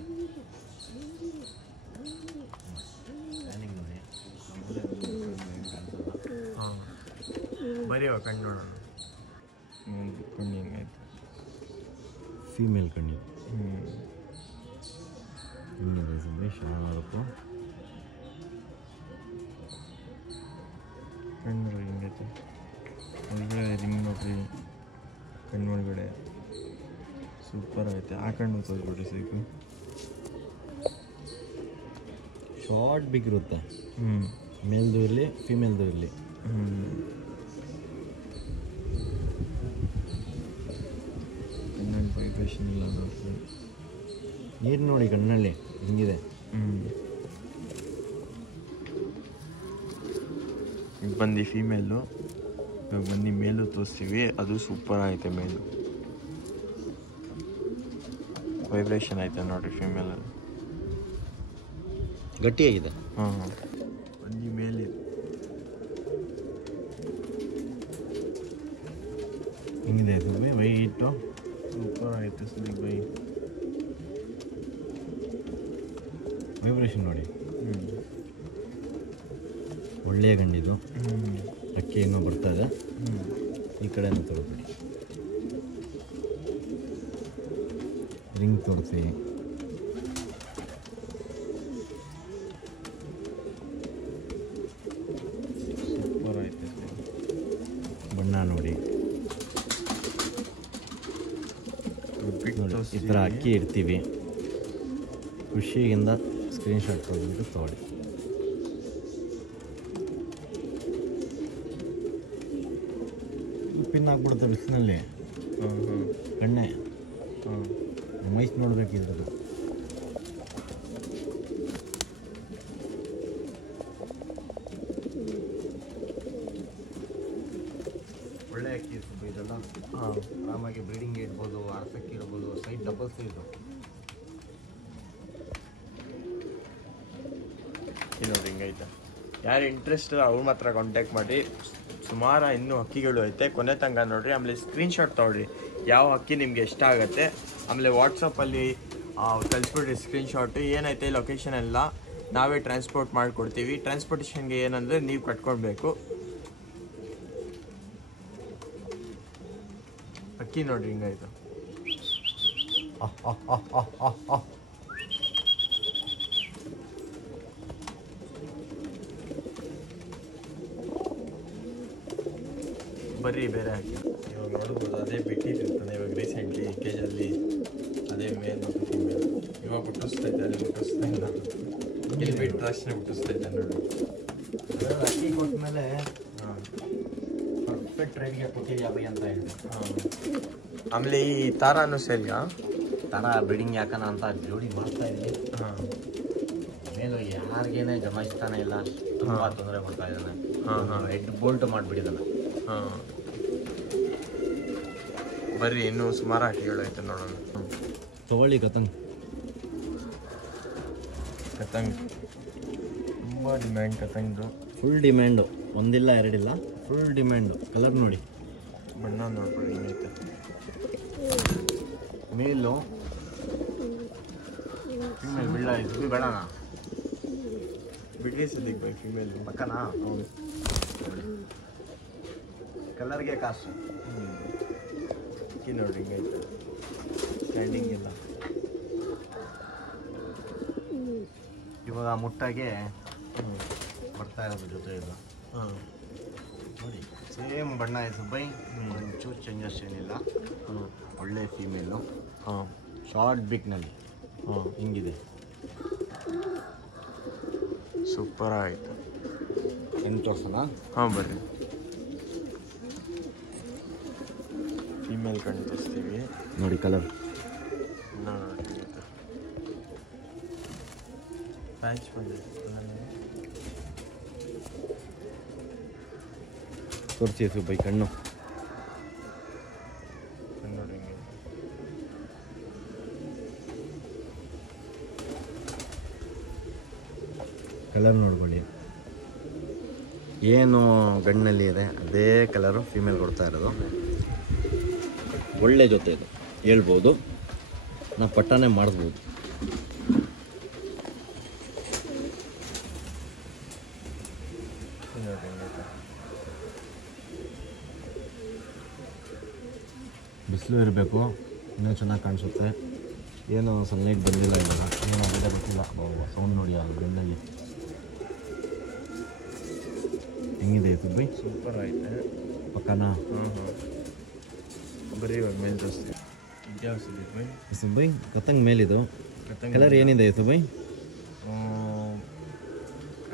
ಸ್ಕ್ಯಾನಿಂಗ್ ನೋಡಿ. ಹಾಂ ಬರೀ ಇವಾಗ ಕಣ್ಣು ನೋಡೋಣ. ಕಣ್ಣು ಹೆಂಗಾಯ್ತು. ಫೀಮೇಲ್ ಕಣ್ಣು ಹಿಂಗಿದೆ. ಸುಮ್ಮನೆ ಚೆನ್ನಾಗಿರುತ್ತೆ. ಕಣ್ಣು ಹಿಂಗೈತೆ. ಒಳಗಡೆ ರಿಂಗ್ ನೋಡ್ರಿ, ಕಣ್ಣು ಒಳಗಡೆ ಸೂಪರ್ ಐತೆ. ಆ ಕಣ್ಣು ತೋರಿಸ್ಬಿಡ್ರಿ ಸಿಗು. ಶಾರ್ಟ್ ಬಿಗ್ ಇರುತ್ತೆ. ಮೇಲ್ದು ಇರಲಿ ಫಿಮೇಲ್ದು ಇರಲಿ. ಕಣ್ಣಲ್ಲಿ ವೈಬ್ರೇಷನ್ ಇಲ್ಲ ನೋಡ್ರಿ. ನೀರು ನೋಡಿ ಕಣ್ಣಲ್ಲಿ ಹಿಂಗಿದೆ. ಈಗ ಬಂದು ಫೀಮೇಲು. ಇವಾಗ ಬಂದು ಮೇಲು ತೋರಿಸ್ತೀವಿ. ಅದು ಸೂಪರ್ ಐತೆ. ಮೇಲು ವೈಬ್ರೇಷನ್ ಐತೆ ನೋಡಿರಿ ಫೀಮೇಲಲ್ಲಿ. ಗಟ್ಟಿಯಾಗಿದೆ. ಹಾಂ ಹಾಂ ಬಂದು ಮೇಲಿದೆ. ಹಿಂಗಿದೆ. ಇದು ವೈಟು ಸೂಪರ್ ಐತೆ ಸರಿ ಬೈ. ವೈಬ್ರೇಷನ್ ನೋಡಿ. ಒಳ್ಳೆಯ ಗಂಡಿದು. ಅಕ್ಕಿ ಏನೋ ಬರ್ತಾ ಇದೆ. ಈ ಕಡೆನೂ ತೋರಿಸ್ಬಿಡಿ. ರಿಂಗ್ ತೋರಿಸಿ. ಸೂಪರ್ ಐತೆ. ಬಣ್ಣ ನೋಡಿ. ನೋಡಿ ಈ ಥರ ಅಕ್ಕಿ ಇಡ್ತೀವಿ. ಖುಷಿಯಿಂದ ಸ್ಕ್ರೀನ್ಶಾಟ್ ತೊಗೊಂಡು ತೊಗೊಳ್ಳಿ. ಪಿನ್ ಹಾಕ್ಬಿಡುತ್ತೆ ಬಿಸಿನಲ್ಲಿ. ಕಣ್ಣೆ ಮೈಸ್ ನೋಡ್ಬೇಕಿದ್ರದ್ದು. ಒಳ್ಳೆ ಅಕ್ಕಿ ಸ್ವಲ್ಪ ಇದೆಲ್ಲ. ಆರಾಮಾಗಿ ಬ್ರೀಡಿಂಗ್ ಇಡ್ಬೋದು, ಅರಸಕ್ಕಿ ಇಡ್ಬೋದು. ಸೈಡ್ ಡಬಲ್ ಸೈಜು ನೋಡಿ ಹಿಂಗೈತೆ. ಯಾರು ಇಂಟ್ರೆಸ್ಟ್ ಅವ್ರ ಮಾತ್ರ ಕಾಂಟ್ಯಾಕ್ಟ್ ಮಾಡಿ. ಸುಮಾರು ಇನ್ನೂ ಹಕ್ಕಿಗಳು ಐತೆ, ಕೊನೆ ತನಕ ನೋಡ್ರಿ. ಆಮೇಲೆ ಸ್ಕ್ರೀನ್ಶಾಟ್ ತೊಗೊಳ್ರಿ ಯಾವ ಹಕ್ಕಿ ನಿಮಗೆ ಇಷ್ಟ ಆಗುತ್ತೆ. ಆಮೇಲೆ ವಾಟ್ಸಪ್ಪಲ್ಲಿ ಕಳಿಸ್ಬಿಡ್ರಿ ಸ್ಕ್ರೀನ್ಶಾಟು. ಏನೈತೆ ಲೊಕೇಶನ್ ಎಲ್ಲ ನಾವೇ ಟ್ರಾನ್ಸ್ಪೋರ್ಟ್ ಮಾಡಿಕೊಡ್ತೀವಿ. ಟ್ರಾನ್ಸ್ಪೋರ್ಟೇಷನ್ಗೆ ಏನಂದರೆ ನೀವು ಕಟ್ಕೊಳ್ಬೇಕು. ಅಕ್ಕಿ ನೋಡ್ರಿ ಹಿಂಗಾಯ್ತು. ಬರ್ರಿ ಬೇರೆ ಹಾಕಿ. ಇವಾಗ ನೋಡ್ಬೋದು ಅದೇ ಬಿಟ್ಟಿರ್ತಾನೆ ಇವಾಗ ರೀಸೆಂಟ್ಲಿ ಕೇಜಲ್ಲಿ ಅದೇ ಮೇಲ್ ಮತ್ತು ಫೀಮೇಲ್. ಇವಾಗ ಹುಟ್ಟಿಸ್ತೈತೆ, ಅಲ್ಲಿ ಹುಟ್ಟಿಸ್ತಾ ಇಲ್ಲ. ಇಲ್ಲಿ ಬಿಟ್ಟು ತಕ್ಷಣ ಹುಟ್ಟಿಸ್ತೈತೆ ನೋಡಿ. ಅಕ್ಕಿ ಕೊಟ್ಟ ಮೇಲೆ ಪರ್ಫೆಕ್ಟ್ ರೇಟ್ಗೆ ಕೊಟ್ಟಿದ್ಯಾ ಬೈ ಅಂತ ಹೇಳಿದೆ. ಆಮೇಲೆ ಈ ತಾರಾನು ಸೇಲ್ಗ ತರ ಬ್ರೀಡಿಂಗ್ ಯಾಕನ ಅಂತ ಜೋಡಿ ಮಾಡ್ತಾ ಇದ್ದೀನಿ. ಮೇಲು ಯಾರಿಗೇನೆ ಜಮಾಯಿಸ್ತಾನೆ ಇಲ್ಲ, ತುಂಬ ತೊಂದರೆ ಕೊಡ್ತಾ ಇದ್ದಾನೆ. ಹೆಡ್ ಬೋಲ್ಟ್ ಮಾಡಿಬಿಟ್ಟಿದ್ದಾನೆ. ಬರ್ರಿ ಇನ್ನೂ ಸುಮಾರು ಹಕ್ಕಿಗಳು ಐತೆ ನೋಡೋಣ. ತಗೊಳ್ಳಿ ಕತಂಗ್. ಕತಂಗ್ ತುಂಬ ಡಿಮ್ಯಾಂಡ್. ಕತಂಗ್ದು ಫುಲ್ ಡಿಮ್ಯಾಂಡು, ಒಂದಿಲ್ಲ ಎರಡಿಲ್ಲ, ಫುಲ್ ಡಿಮ್ಯಾಂಡು. ಕಲರ್ ನೋಡಿ, ಬಣ್ಣ ನೋಡ್ಕೊಳ್ಳಿ ಹಿಂಗೈತೆ. ಮೇಲು ಫೀಮೇಲ್ ಬಿಡ ಇದು ಬೇಡಣ ಬಿಡ್ಲಿ ಸದ್ಯಕ್ಕೆ ಬೈ ಫೀಮೇಲ್ ಪಕ್ಕನಾ. ಕಲರ್ಗೆ ಕಾಸು. ಅಕ್ಕಿ ನೋಡಿ ಹಿಂಗೈತೆ, ಸ್ಟ್ಯಾಂಡಿಂಗ್ ಎಲ್ಲ. ಇವಾಗ ಮುಟ್ಟಾಗೆ ಬರ್ತಾ ಇರೋದು ಜೊತೆ ಇದು ನೋಡಿ. ಸೇಮ್ ಬಣ್ಣ ಇದೆ ಬೈ, ಒಂಚೂರು ಚೇಂಜಸ್ ಏನಿಲ್ಲ. ಒಳ್ಳೆ ಫೀಮೇಲು. ಶಾರ್ಟ್ ಬಿಕ್ನಲ್ಲಿ ಹಿಂಗಿದೆ. ಸೂಪರ್ ಆಯಿತು. ಏನು ತೋರ್ಸೋಣ? ಬರ್ರಿ ಫೀಮೇಲ್ ಕಣ್ಣು ತೋರಿಸ್ತೀವಿ ನೋಡಿ. ಕಲರ್ ನೋಡಿ, ಪ್ಯಾಚ್ ಬಂದಿದೆ. ತೋರಿಸಿ ಬೈ ಕಣ್ಣು ನೋಡಿ ಹಿಂಗೆ. ಕಲರ್ ನೋಡ್ಕೊಳ್ಳಿ, ಏನು ಗಣ್ಣಲ್ಲಿ ಇದೆ ಅದೇ ಕಲರು ಫೀಮೇಲ್ ಕೊಡ್ತಾ ಇರೋದು. ಒಳ್ಳೆ ಜೊತೆ ಇದು ಹೇಳ್ಬೋದು, ನಾ ಪಟ್ಟನೆ ಮಾಡಿಸ್ಬೋದು. ಬಿಸಿಲು ಇರಬೇಕು, ಇನ್ನೂ ಚೆನ್ನಾಗಿ ಕಾಣಿಸುತ್ತೆ. ಏನು ಸನ್ಲೈಟ್ ಬಂದಿಲ್ಲ ಇವಾಗ, ಏನಾಗಿದೆ ಗೊತ್ತಿಲ್ಲ. ಸೌಂಡ್ ನೋಡಿ ಆ ಗಣ್ಣಲ್ಲಿ ಹೆಂಗಿದೆ ಸುಬ್ಬಿ? ಸೂಪರ್ ಐತೆ ಪಕ್ಕನಾ? ಬರೀ ಇವಾಗ ಮೇಲೆ ತೋರಿಸ್ತೀವಿ. ಇದ್ಯಾವ ಸಿದ್ದಿತ್ತು ಬೈ? ಸುಬ್ಬೈ ಕತಂಗ್ ಮೇಲಿದು ಕತಂಗ್ ಕಲರ್ ಏನಿದೆ ಸುಬ್ಬೈ?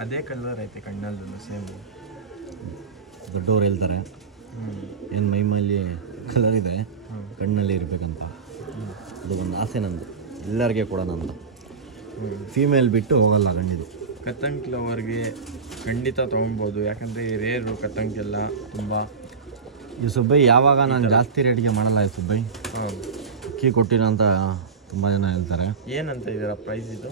ಅದೇ ಕಲರ್ ಐತೆ ಕಣ್ಣಲ್ಲೂ ಸೇಮ್. ದೊಡ್ಡವ್ರು ಹೇಳ್ತಾರೆ ಏನು ಮೈ ಮೇಲೆ ಕಲರ್ ಇದೆ ಕಣ್ಣಲ್ಲಿ ಇರಬೇಕಂತ. ಅದು ಒಂದು ಆಸೆ ನಂದು, ಎಲ್ಲರಿಗೆ ಕೂಡ ನಂದು. ಫೀಮೇಲ್ ಬಿಟ್ಟು ಹೋಗಲ್ಲ ಗಂಡಿದು. ಕತಂಗ್ ಲವರ್ಗೆ ಖಂಡಿತ ತೊಗೊಬೋದು, ಯಾಕಂದರೆ ಈ ರೇರು ಕತಂಗೆಲ್ಲ ತುಂಬ. ಈ ಸುಬ್ಬೈ ಯಾವಾಗ ನಾನು ಜಾಸ್ತಿ ರೇಟ್ಗೆ ಮಾಡಲ್ಲ. ಈ ಸುಬ್ಬೈ ಅಕ್ಕಿ ಕೊಟ್ಟಿರೋ ಅಂತ ತುಂಬ ಜನ ಹೇಳ್ತಾರೆ. ಏನಂತ ಇದ್ದೀರಾ ಪ್ರೈಸ್? ಇದು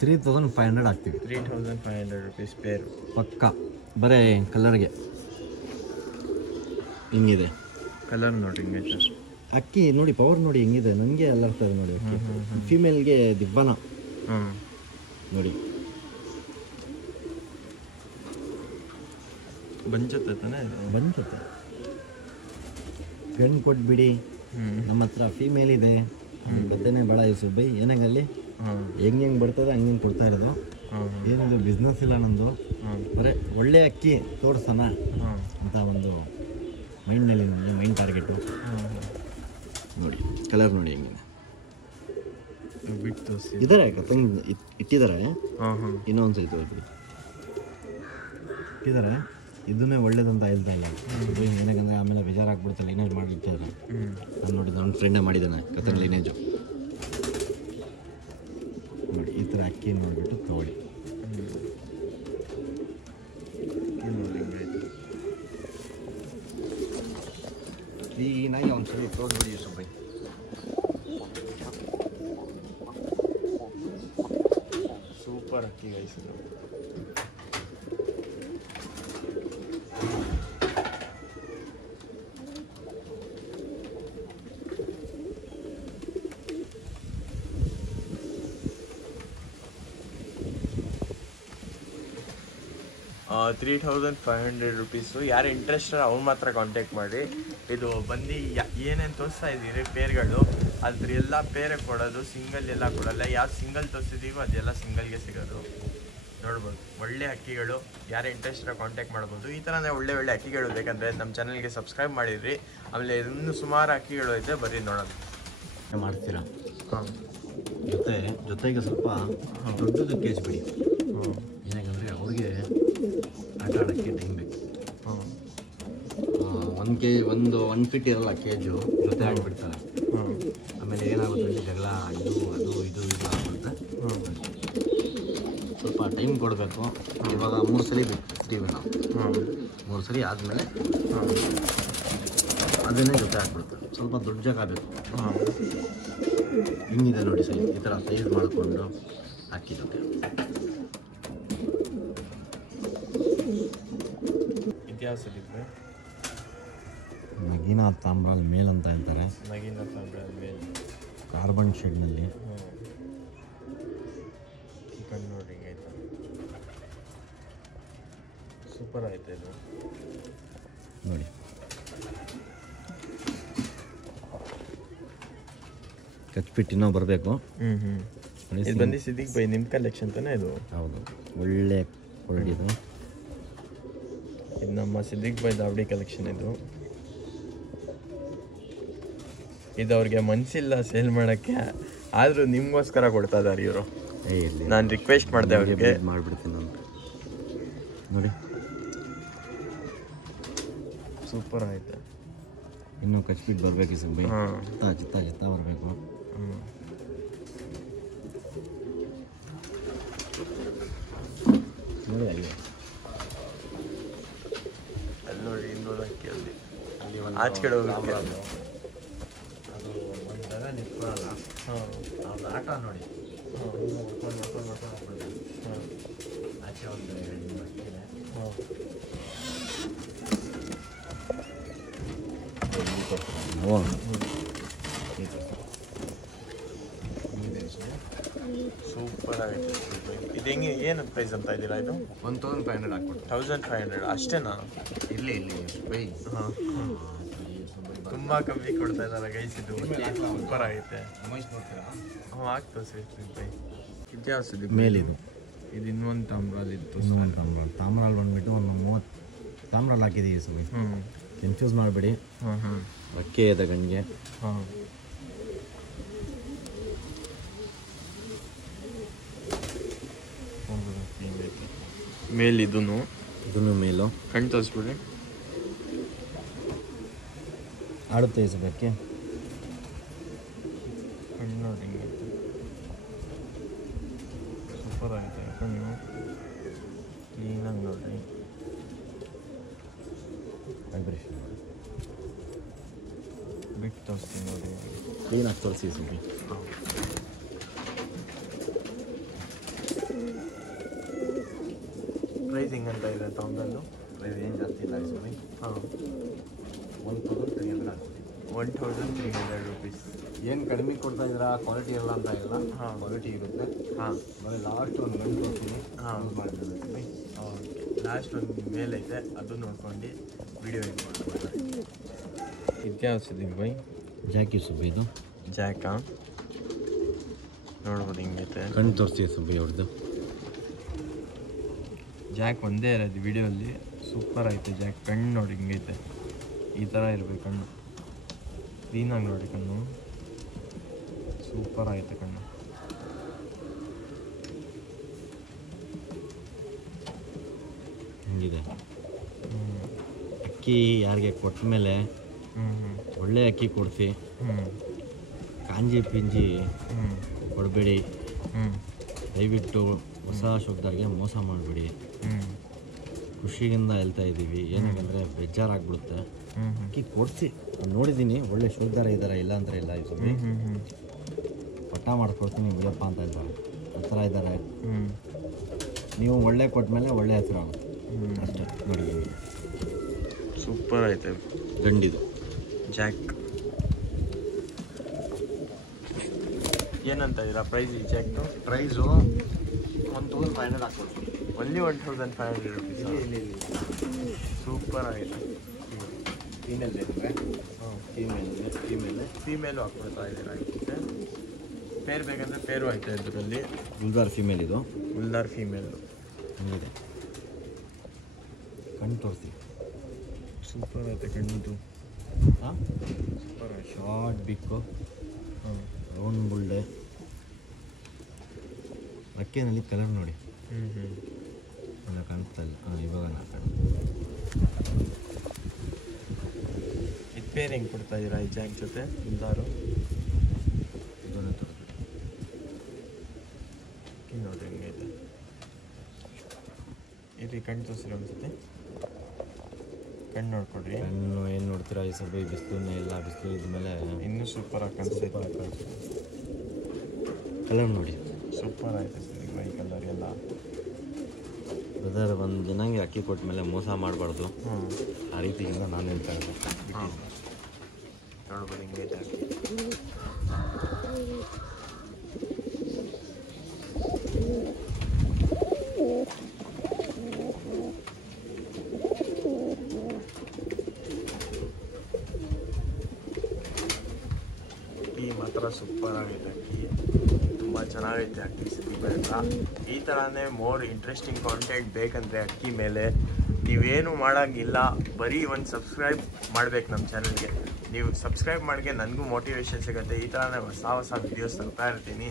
3500 ಹಾಕ್ತೀವಿ. 3500 rupees ಪೇರು ಪಕ್ಕ. ಬರೀ ಕಲರ್ಗೆ ಹಿಂಗಿದೆ. ಕಲರ್ ನೋಡಿ ಹಿಂಗೈತೆ. ಅಕ್ಕಿ ನೋಡಿ, ಪವರ್ ನೋಡಿ ಹೆಂಗಿದೆ. ನನಗೆ ಅಲ್ಲರ್ತದೆ ನೋಡಿ ಅಕ್ಕಿ. ಫೀಮೇಲ್ಗೆ ದಿಬ್ಬನ ನೋಡಿ. ಬಂಚತ್ತೆ ತಾನೆ? ಬಂಚತ್ತೆ. ಗಂಡು ಕೊಟ್ಬಿಡಿ, ನಮ್ಮ ಹತ್ರ ಫೀಮೇಲ್ ಇದೆ, ಗೊತ್ತೇನೆ ಬೇಡ ಸುಬ್ಬೈ. ಏನಾಗಲ್ಲಿ ಹೆಂಗೆ ಬರ್ತದೆ ಹಂಗೆ ಕೊಡ್ತಾ ಇರೋದು. ಏನಿದು ಬಿಸ್ನೆಸ್ ಇಲ್ಲ ನಂದು, ಬರೀ ಒಳ್ಳೆ ಅಕ್ಕಿ ತೋರಿಸೋಣ ಅಂತ ಒಂದು ಮೈಂಡ್ನಲ್ಲಿ ನನಗೆ ಮೈಂಡ್ ಟಾರ್ಗೆಟು. ನೋಡಿ ಕಲರ್ ನೋಡಿ ಹೆಂಗಿದೆ. ಬಿಟ್ಟು ಇದ್ದಾರೆ ಕತಂಗ್ ಇಟ್ಟಿದ್ದಾರೆ. ಇನ್ನೊಂದು ಸೈಜ್ ಇಟ್ಟಿದ್ದಾರೆ. ಇದನ್ನೇ ಒಳ್ಳೇದಂತ ಹೇಳ್ತಾ ಇಲ್ಲ. ಏನಕ್ಕಂದರೆ ಆಮೇಲೆ ಬೇಜಾರಾಗ್ಬಿಡುತ್ತೆ ಲೈನೇಜ್ ಮಾಡಿರ್ತಾರೆ. ನಾನು ನೋಡಿದ್ದು ನನ್ನ ಫ್ರೆಂಡೇ ಮಾಡಿದ್ದಾನೆ ಕತ್ತರಿ ಲೈನೇಜು. ನೋಡಿ ಈ ಥರ ಅಕ್ಕಿ ನೋಡಿಬಿಟ್ಟು ತೊಗೊಳ್ಳಿ. ಕ್ಲೀನಾಗಿ ಒಂದ್ಸಲ ತೋರಿಸ್ಬಿಡಿ ಯೂಸುಫ್ ಬೈ. ಸೂಪರ್ ಅಕ್ಕಿ ಗೈಸ್ ಇದು. ₹3,500. ಯಾರು ಇಂಟ್ರೆಸ್ಟೆಡ್ ಅವ್ರು ಮಾತ್ರ ಕಾಂಟ್ಯಾಕ್ಟ್ ಮಾಡಿ. ಇದು ಬಂದು ಏನೇನು ತೋರಿಸ್ತಾ ಇದ್ದೀರಿ ಪೇರ್ಗಳು, ಅದ್ರ ಎಲ್ಲ ಪೇರೆ ಕೊಡೋದು, ಸಿಂಗಲ್ ಎಲ್ಲ ಕೊಡಲ್ಲ. ಯಾವ ಸಿಂಗಲ್ ತೋರಿಸಿದೀವೋ ಅದೆಲ್ಲ ಸಿಂಗಲ್ಗೆ ಸಿಗೋದು. ನೋಡ್ಬೋದು ಒಳ್ಳೆ ಅಕ್ಕಿಗಳು. ಯಾರು ಇಂಟ್ರೆಸ್ಟೆಡ್ ಕಾಂಟ್ಯಾಕ್ಟ್ ಮಾಡ್ಬೋದು. ಈ ಥರನೇ ಒಳ್ಳೆ ಒಳ್ಳೆ ಅಕ್ಕಿಗಳು ಬೇಕಂದರೆ ನಮ್ಮ ಚಾನಲ್ಗೆ ಸಬ್ಸ್ಕ್ರೈಬ್ ಮಾಡಿದ್ರಿ. ಆಮೇಲೆ ಇನ್ನೂ ಸುಮಾರು ಅಕ್ಕಿಗಳು ಐತೆ, ಬರ್ರಿ ನೋಡೋಣ. ಮಾಡ್ತೀರಾ? ಹಾಂ, ಜೊತೆಗೆ ಸ್ವಲ್ಪ ದೊಡ್ಡದು ಕೇಜ್ ಬಿಡಿ. ಏನಕ್ಕಂದರೆ ಅವ್ರಿಗೆ ಆಟ ಆಡೋಕ್ಕೆ ಟೈಮ್ ಬೇಕು. 1 kg ಒಂದು 1 ಫೀಟ್ ಇರಲ್ಲ ಕೇಜು, ಜೊತೆ ಆಡಿಬಿಡ್ತಾರೆ. ಆಮೇಲೆ ಏನಾಗುತ್ತೆ ಅಂದರೆ ಜಗಳ, ಇದು ಆಗುತ್ತೆ. ಸ್ವಲ್ಪ ಟೈಮ್ ಕೊಡಬೇಕು. ಇವಾಗ 3 ಸಲ ಬಿಡ್ತೀವಿ ನಾವು. 3 ಸಲ ಆದಮೇಲೆ ಅದನ್ನೇ ಜೊತೆ ಹಾಕ್ಬಿಡುತ್ತೆ. ಸ್ವಲ್ಪ ದೊಡ್ಡ ಜಾಗ ಬೇಕು. ಹಿಂಗಿದೆ ನೋಡಿ ಸೈಜ್. ಈ ಥರ ಸೈಜ್ ಮಾಡಿಕೊಂಡು ಹಾಕಿ ಜೊತೆ. ಇತಿಹಾಸದಿದ್ರೆ ನಗೀನಾ ತಾಮ್ರಾಲ್ ಮೇಲ್ ಅಂತ ಹೇಳ್ತಾರೆ. ನಗೀನಾ ತಾಮ್ರಾಲ್ ಮೇಲ್ ಕಾರ್ಬನ್ ಶೇಡ್ನಲ್ಲಿ. ಕಣ್ಣು ನೋಡಿ ಆಯ್ತಾ, ಸೂಪರ್ ಆಯ್ತು ಇದು ನೋಡಿ. ಕಚ್ಬಿಟ್ಟು ಇನ್ನೂ ಬರಬೇಕು. ಇದು ಬಂದು ಸಿದ್ದಿಕ್ ಬೈ ನಿಮ್ಮ ಕಲೆಕ್ಷನ್ ತಾನೇ ಇದು? ಹೌದು, ಒಳ್ಳೆ ಕ್ವಾಲಿಟಿ ಇದು. ಇದು ನಮ್ಮ ಸಿದ್ದಿಕ್ ಬೈ ದಾವಡಿ ಕಲೆಕ್ಷನ್ ಇದು. ಇದು ಅವ್ರಿಗೆ ಮನಸ್ಸಿಲ್ಲ ಸೇಲ್ ಮಾಡೋಕ್ಕೆ, ಆದರೂ ನಿಮಗೋಸ್ಕರ ಕೊಡ್ತಾ ಇದ್ದಾರೆ ಇವರು. ನಾನು ರಿಕ್ವೆಸ್ಟ್ ಮಾಡಿದೆ ಅವ್ರಿಗೆ. ಮಾಡಿಬಿಡ್ತೀನಿ ನಾನು. ನೋಡಿ ಸೂಪರ್ ಆಯ್ತು. ಇನ್ನೂ ಕಚ್ಬಿಟ್ಟು ಬರಬೇಕು ಸರ್ ಬೈ. ಚಿತ್ತ ಬರಬೇಕು. ನೋಡಿ ಅಲ್ಲಿ ನೋಡಿ ಇನ್ನೂರಕ್ಕೆ ಅಲ್ಲಿ ಆಚೆ ಕಡೆ ಹೋಗಕ್ಕೆ ಅದು ಒಂದು ಜಾಗ ನಿಂತ್ಕೊಳ್ಳಲ್ಲ. ಅವ್ರದ್ದು ಆಟ ನೋಡಿ. ನೋಡ್ಕೊಂಡು ಆಚೆ ಒಂದು 2 ಅಕ್ಕಿದೆ. ಸೂಪರ್ ಆಗಿದೆ. ಇದು ಹೆಂಗೆ ಏನು ಪ್ರೈಸ್ ಅಂತ ಇದ್ದೀರಾ? ಇದು 1,500 ಹಾಕ್ಬಿಟ್ಟು. 1,500 ಅಷ್ಟೇನಾ? ಇಲ್ಲಿ ಬೈ. ಹಾಂ, ತುಂಬ ಕಮ್ಮಿ ಕೊಡ್ತಾ ಇದ್ದಾರೆ ಗೈಸ್. ಇದು ಸೂಪರ್ ಆಗೈತೆ. ಹ್ಞೂ ಆಗ್ತದೆ ಸರ್ ಬೈ. ಇತಿಹಾಸ ಮೇಲಿದು ಇದು ಇನ್ನೊಂದು ತಾಮ್ರಾಲ್ ಇತ್ತು. ತಾಮ್ರಾಲ್ ಬಂದ್ಬಿಟ್ಟು ಒಂದು 30 ತಾಮ್ರಾಲ್ ಹಾಕಿದ್ದೀವಿ ಸುಮ್ಮನೆ. ಕನ್ಫ್ಯೂಸ್ ಮಾಡಬೇಡಿ. ಅಕ್ಕಿ ಇದೆ ಗಂಜಿಗೆ. ಮೇಲ್ ಇದೂ ಮೇಲು ಕಣ್ಣು ತೋರಿಸ್ಬಿಡ್ರಿ. ಆಡುತ್ತೆ ಇಸಬೇಕು. ಕಣ್ಣು ನೋಡಿ ಸೂಪರ್ ಆಗಿದೆ. ಕಣ್ಣು ಕ್ಲೀನಾಗಿ ನೋಡ್ರಿ. ವೈಬ್ರೇಷನ್ ಬಿಟ್ಟು ತೋರಿಸ್ತೀನಿ ನೋಡಿ. ಕ್ಲೀನಾಗಿ ತೋರಿಸಿ ಸುಮ್ಮನೆ. ಪ್ರೈಸ್ ಹೆಂಗಂತ ಇದೆ ತಾಮ್ರದ್ದು? ಪ್ರೈಸ್ ಏನು ಜಾಸ್ತಿ ಇಲ್ಲ ಸುಮ್ಮನೆ. ಹಾಂ, 1,300 ಆಗ್ತದೆ. 1,300 rupees. ಏನು ಕಡಿಮೆ ಕೊಡ್ತಾ ಇದ್ದೀರಾ? ಕ್ವಾಲಿಟಿ ಇರಲ್ಲ ಅಂತ ಇಲ್ಲ. ಹಾಂ, ಕ್ವಾಲಿಟಿ ಇರುತ್ತೆ. ಹಾಂ, ಬರೀ ಲಾಸ್ಟ್ ಒಂದು ಗಂಟು ತೋರಿಸ್ತೀನಿ. ಹಾಂ ಮಾಡಿದ್ರೆ ಓಕೆ. ಲಾಸ್ಟ್ ಒಂದು ಮೇಲೈತೆ, ಅದು ನೋಡ್ಕೊಂಡು ವಿಡಿಯೋ ಇದು ಮಾಡ್ತಾರೆ. ಇತಿಹಾಸದಿಗೆ ಬೈ ಜಾಕಿ ಸುಬ್ಬಿ. ಇದು ಜಾಕಾ ನೋಡ್ಬೋದು ಹಿಂಗೈತೆ. ಕಣ್ಣು ತೋರಿಸ್ತೀವಿ ಸುಬ್ಬಿ ಅವ್ರದ್ದು. ಜಾಕ್ ಒಂದೇ ಇರೋದು ವಿಡಿಯೋಲ್ಲಿ. ಸೂಪರ್ ಐತೆ ಜಾಕ್. ಕಣ್ಣು ನೋಡಿ ಹಿಂಗೈತೆ. ಈ ಥರ ಇರಬೇಕು ಕಣ್ಣು. ಕ್ಲೀನಾಗಿ ನೋಡಿ ಕಣ್ಣು. ಸೂಪರ್ ಐತೆ ಕಣ್ಣು. ಹಿಂಗಿದೆ. ಅಕ್ಕಿ ಯಾರಿಗೆ ಕೊಟ್ಟ ಮೇಲೆ ಒಳ್ಳೆ ಅಕ್ಕಿ ಕೊಡಿಸಿ, ಕಾಂಜಿ ಪಿಂಜಿ ಕೊಡಬೇಡಿ. ದಯವಿಟ್ಟು ಹೊಸ ಶಬ್ದಕ್ಕೆ ಮೋಸ ಮಾಡಬೇಡಿ. ಖುಷಿಯಿಂದ ಹೇಳ್ತಾ ಇದ್ದೀವಿ, ಏನಂದರೆ ಬೇಜಾರಾಗ್ಬಿಡುತ್ತೆ. ಅಕ್ಕಿ ಕೊಡಿಸಿ, ನೋಡಿದ್ದೀನಿ ಒಳ್ಳೆ ಶುದ್ಧರ ಇದ್ದಾರೆ, ಇಲ್ಲ ಅಂದರೆ ಇಲ್ಲ. ಇದು ಪಟ್ಟ ಮಾಡ್ಕೊಡ್ತೀನಿ ಬಿಡಪ್ಪ ಅಂತ ಇದ್ದಾರೆ, ಆ ಥರ ಇದ್ದಾರೆ. ನೀವು ಒಳ್ಳೆ ಕೊಟ್ಟ ಒಳ್ಳೆ ಹೆಸರು ಆಗುತ್ತೆ ಅಷ್ಟೇ. ನೋಡಿ ಸೂಪರ್ ಐತೆ ಗಂಡಿದು ಜಾಕ್. ಏನಂತ ಇದ್ದೀರಾ ಪ್ರೈಸ್? ಈ ಜಾಕ್ದು ಪ್ರೈಸು 1500 ಹಾಕ್ಕೊಡ್ತೀನಿ. Only 1500 rupees. ಇಲ್ಲಿ ಸೂಪರ್ ಆಗಿದೆ. ಫೀಮೇಲ್ ಬೇಕಂದ್ರೆ ಫೀಮೇಲು ಹಾಕ್ಕೊಡ್ತಾ ಇದ್ದೀರಾ. ಇದಕ್ಕೆ ಪೇರ್ ಬೇಕಂದರೆ ಪೇರು ಐತೆ ಇದರಲ್ಲಿ. ಗುಲ್ದಾರ್ ಫೀಮೇಲ್ ಇದು, ಗುಲ್ದಾರ್ ಫೀಮೇಲು ಹಂಗಿದೆ. ಕಣ್ಣು ತೋರಿಸಿ. ಸೂಪರ್ ಐತೆ ಕಣ್ಣಿದು. ಹಾಂ, ಸೂಪರ್ ಆಯ್ತು. ಶಾರ್ಟ್ ಬಿಕ್ಕು, ರೌಂಡ್ ಬುಲ್ಡೆ. ಅಕ್ಕಿನಲ್ಲಿ ಕಲರ್ ನೋಡಿ, ಎಲ್ಲ ಕಾಣಿಸ್ತಾ ಇಲ್ಲ. ಇವಾಗ ನಾ ಇದು ಪೇರ್ ಹೆಂಗೆ ಕೊಡ್ತಾ ಇದ್ದೀರಾ ಈ ಜಾಕ್ ಜೊತೆ? ಗುಲ್ದಾರು ಇದನ್ನು ತೋರಿಸಿ ನೋಡ್ರಿ ಹೆಂಗೈತೆ. ಇದು ಕಣ್ಣು ತೋರಿಸಿರೋ ಅನ್ಸುತ್ತೆ. ಕಣ್ಣು ನೋಡ್ಕೊಡ್ರಿ. ಕಣ್ಣು ಏನು ನೋಡ್ತೀರಾ? ಈ ಸ್ವಲ್ಪ ಬಿಸಿಲನ್ನೇ ಇಲ್ಲ, ಬಿಸಿಲು ಇದ್ಮೇಲೆ ಇನ್ನೂ ಸೂಪರಾಗಿ ಕಾಣಿಸ್ತೈತೆ. ಕಲರ್ ನೋಡಿ, ಸೂಪರ್ ಆಯ್ತು ಈ ಕಲರ್ ಎಲ್ಲ. ಬ್ರದರ್, ಒಂದು ಜನಂಗೆ ಅಕ್ಕಿ ಕೊಟ್ಟ ಮೇಲೆ ಮೋಸ ಮಾಡಬಾರ್ದು. ಆ ರೀತಿಯಿಂದ ನಾನು ಹೇಳ್ತಾ ಇದ್ದೆ. ನೋಡ್ಬೋದು ಹಿಂಗೈತೆ. ಅಕ್ಕಿ ಮಾತ್ರ ಸೂಪರ್ ಆಗೈತೆ. ಅಕ್ಕಿ ತುಂಬ ಚೆನ್ನಾಗೈತೆ. ಅಕ್ಕಿ ಸಿದ್ದಿಬೇಡ ಈ ಥರನೇ ಮೋರ್ ಇಂಟ್ರೆಸ್ಟಿಂಗ್ ಕಾಂಟೆಂಟ್ ಬೇಕಂದರೆ ಅಕ್ಕಿ ಮೇಲೆ ನೀವೇನು ಮಾಡೋಂಗಿಲ್ಲ, ಬರೀ ಒಂದು ಸಬ್ಸ್ಕ್ರೈಬ್ ಮಾಡಬೇಕು ನಮ್ಮ ಚಾನಲ್ಗೆ. ನೀವು ಸಬ್ಸ್ಕ್ರೈಬ್ ಮಾಡಿಗೆ ನನಗೂ ಮೋಟಿವೇಶನ್ ಸಿಗುತ್ತೆ. ಈ ಥರನೇ ಹೊಸ ವೀಡಿಯೋಸ್ ತರ್ತಾ ಇರ್ತೀನಿ.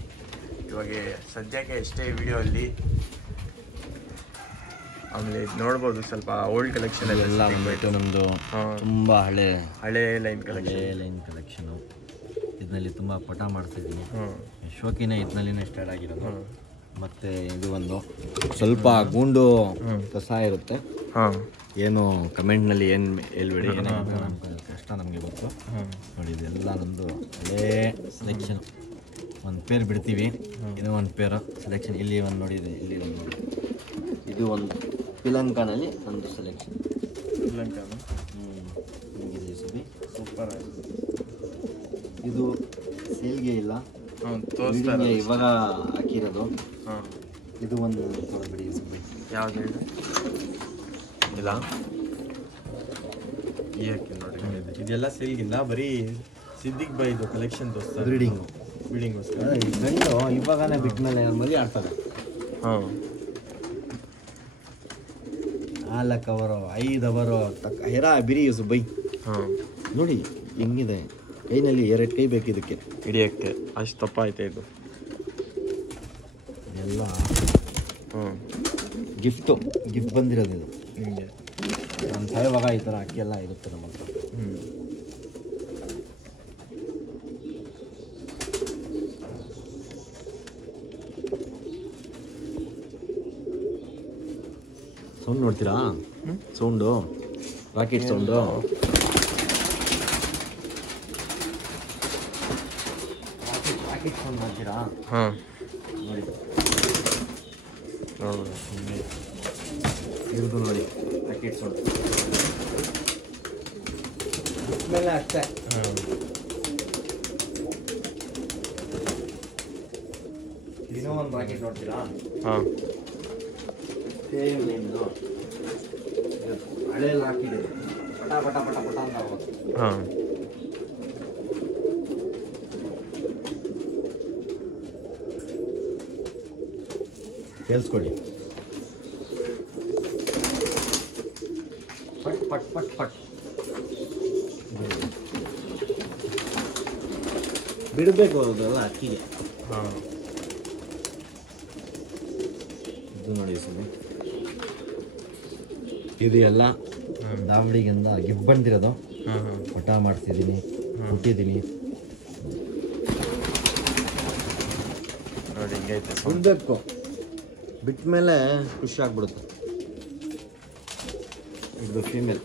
ಇವಾಗ ಸದ್ಯಕ್ಕೆ ಎಷ್ಟೇ ವಿಡಿಯೋ ಅಲ್ಲಿ. ಆಮೇಲೆ ಇದು ನೋಡ್ಬೋದು, ಸ್ವಲ್ಪ ಓಲ್ಡ್ ಕಲೆಕ್ಷನ್ ಎಲ್ಲ ಬಂದ್ಬಿಟ್ಟು ನಮ್ಮದು ತುಂಬ ಹಳೆ ಲೈನ್ ಕಲೆಕ್ಷನು. ಇದರಲ್ಲಿ ತುಂಬ ಪಟ ಮಾಡ್ತಾಯಿದ್ದೀನಿ. ಶೋಕಿನೇ ಇದರಲ್ಲಿನೇ ಸ್ಟಾರ್ಟ್ ಆಗಿರೋದು. ಮತ್ತು ಇದು ಒಂದು ಸ್ವಲ್ಪ ಗೂಂಡು ಕಸ ಇರುತ್ತೆ. ಏನು ಕಮೆಂಟ್ನಲ್ಲಿ ಏನು ಹೇಳ್ಬೇಡಿ, ಏನಾಗುತ್ತೆ ನಮ್ಮ ಕಷ್ಟ ನಮಗೆ ಗೊತ್ತು. ನೋಡಿ, ಇದೆಲ್ಲ ನಮ್ಮದು ಹಳೇ ಸೆಲೆಕ್ಷನ್. ಒಂದು ಪೇರ್ ಬಿಡ್ತೀವಿ, ಇದು ಒಂದು ಪೇರು ಸೆಲೆಕ್ಷನ್. ಇಲ್ಲಿ ಒಂದು ನೋಡಿದೆ, ಇಲ್ಲಿ ಒಂದು ನೋಡಿ. ಇದು ಒಂದು ಪಿಲಂಕಾನಲ್ಲಿ ಒಂದು ಸೆಲೆಕ್ಷನ್. ಹೀಗಿದೆ ಸುದ್ದಿ, ಸೂಪರ್ ಆಯಿತು. ಇದು ಸೇಲ್ಗೆ ಇಲ್ಲ, ಇವಾಗ ಹಾಕಿರೋದು. ಇದು ಒಂದು ಬಿಡಿ ಸುಬ್ಬಿ. ಯಾವ್ದು ಹೇಳಿ? ಇಲ್ಲ ಈ ಅಕ್ಕಿ ನೋಡಿ, ಇದೆಲ್ಲ ಸೇಲ್ಗಿಲ್ಲ, ಬರೀ ಸಿದ್ದಿಕ್ ಬೈ ಇದು ಕಲೆಕ್ಷನ್ ತೋರಿಸ್ತಾರೆ. ಬ್ರೀಡಿಂಗೋಸ್ಕರ ಗಂಡು ಇವಾಗನೇ ಬಿಟ್ಟ ಮೇಲೆ ಮರಿ ಆಡ್ತದೆ. ನಾಲ್ಕು ಅವರು 5 ಅವರು ಹೆರ ಬಿರಿ ಸುಬ್ಬೈ. ನೋಡಿ ಹೆಂಗಿದೆ, ಕೈನಲ್ಲಿ 2 ಕೈ ಬೇಕು ಇದಕ್ಕೆ ಹಿಡಿಯೋಕ್ಕೆ. ಅಷ್ಟು ತಪ್ಪ ಐತೆ ಇದು ಎಲ್ಲ. ಗಿಫ್ಟ್ ಬಂದಿರೋದು ಇದು ನಿಮಗೆ. ನಾನು ಸಾಯುವಾಗ ಈ ಥರ ಅಕ್ಕಿ ಎಲ್ಲ ಇರುತ್ತೆ ನಮ್ಮ ಹತ್ರ. ಸೌಂಡ್ ನೋಡ್ತೀರಾ? Sound, rocket sound. Rocket sound ಮಾಡ್ತೀರಾ? ನೋಡಿ, ಇವ್ರದ್ದು ನೋಡಿ ರಾಕೆಟ್ ಸೌಂಡ್. ಮೇಲೆ ಅಷ್ಟೇ. ಇನ್ನೂ ಒಂದು ರಾಕೆಟ್ ನೋಡ್ತೀರಾ? ಸೇಮ್ ನಿಮ್ಮದು ಹಳೆಯಲ್ಲಿ ಹಾಕಿದೆ, ಪಟ ಪಟ ಪಟ ಪಟ ಅಂತ ಆಗೋದು. ಕೇಳಿಸ್ಕೊಳ್ಳಿ, ಪಟ್ ಪಟ್ ಪಟ್ ಪಟ್ ಬಿಡಬೇಕು ಅದೆಲ್ಲ ಅಕ್ಕಿಗೆ. ಇದು ನೋಡಿ ಸುಮ್ಮನೆ, ಇದು ಎಲ್ಲ ದಾವಳಿಗಿಂದ ಗಿಫ್ಟ್ ಬಂದಿರೋದು. ಪಟ ಮಾಡಿಸಿದ್ದೀನಿ, ಹುಟ್ಟಿದ್ದೀನಿ. ನೋಡಿ ಹಿಂಗೈತೆ ಬಿಡಬೇಕು, ಬಿಟ್ಟ ಮೇಲೆ ಖುಷಿ ಆಗ್ಬಿಡುತ್ತೆ. ಇದು ಫೀಮೇಲ್.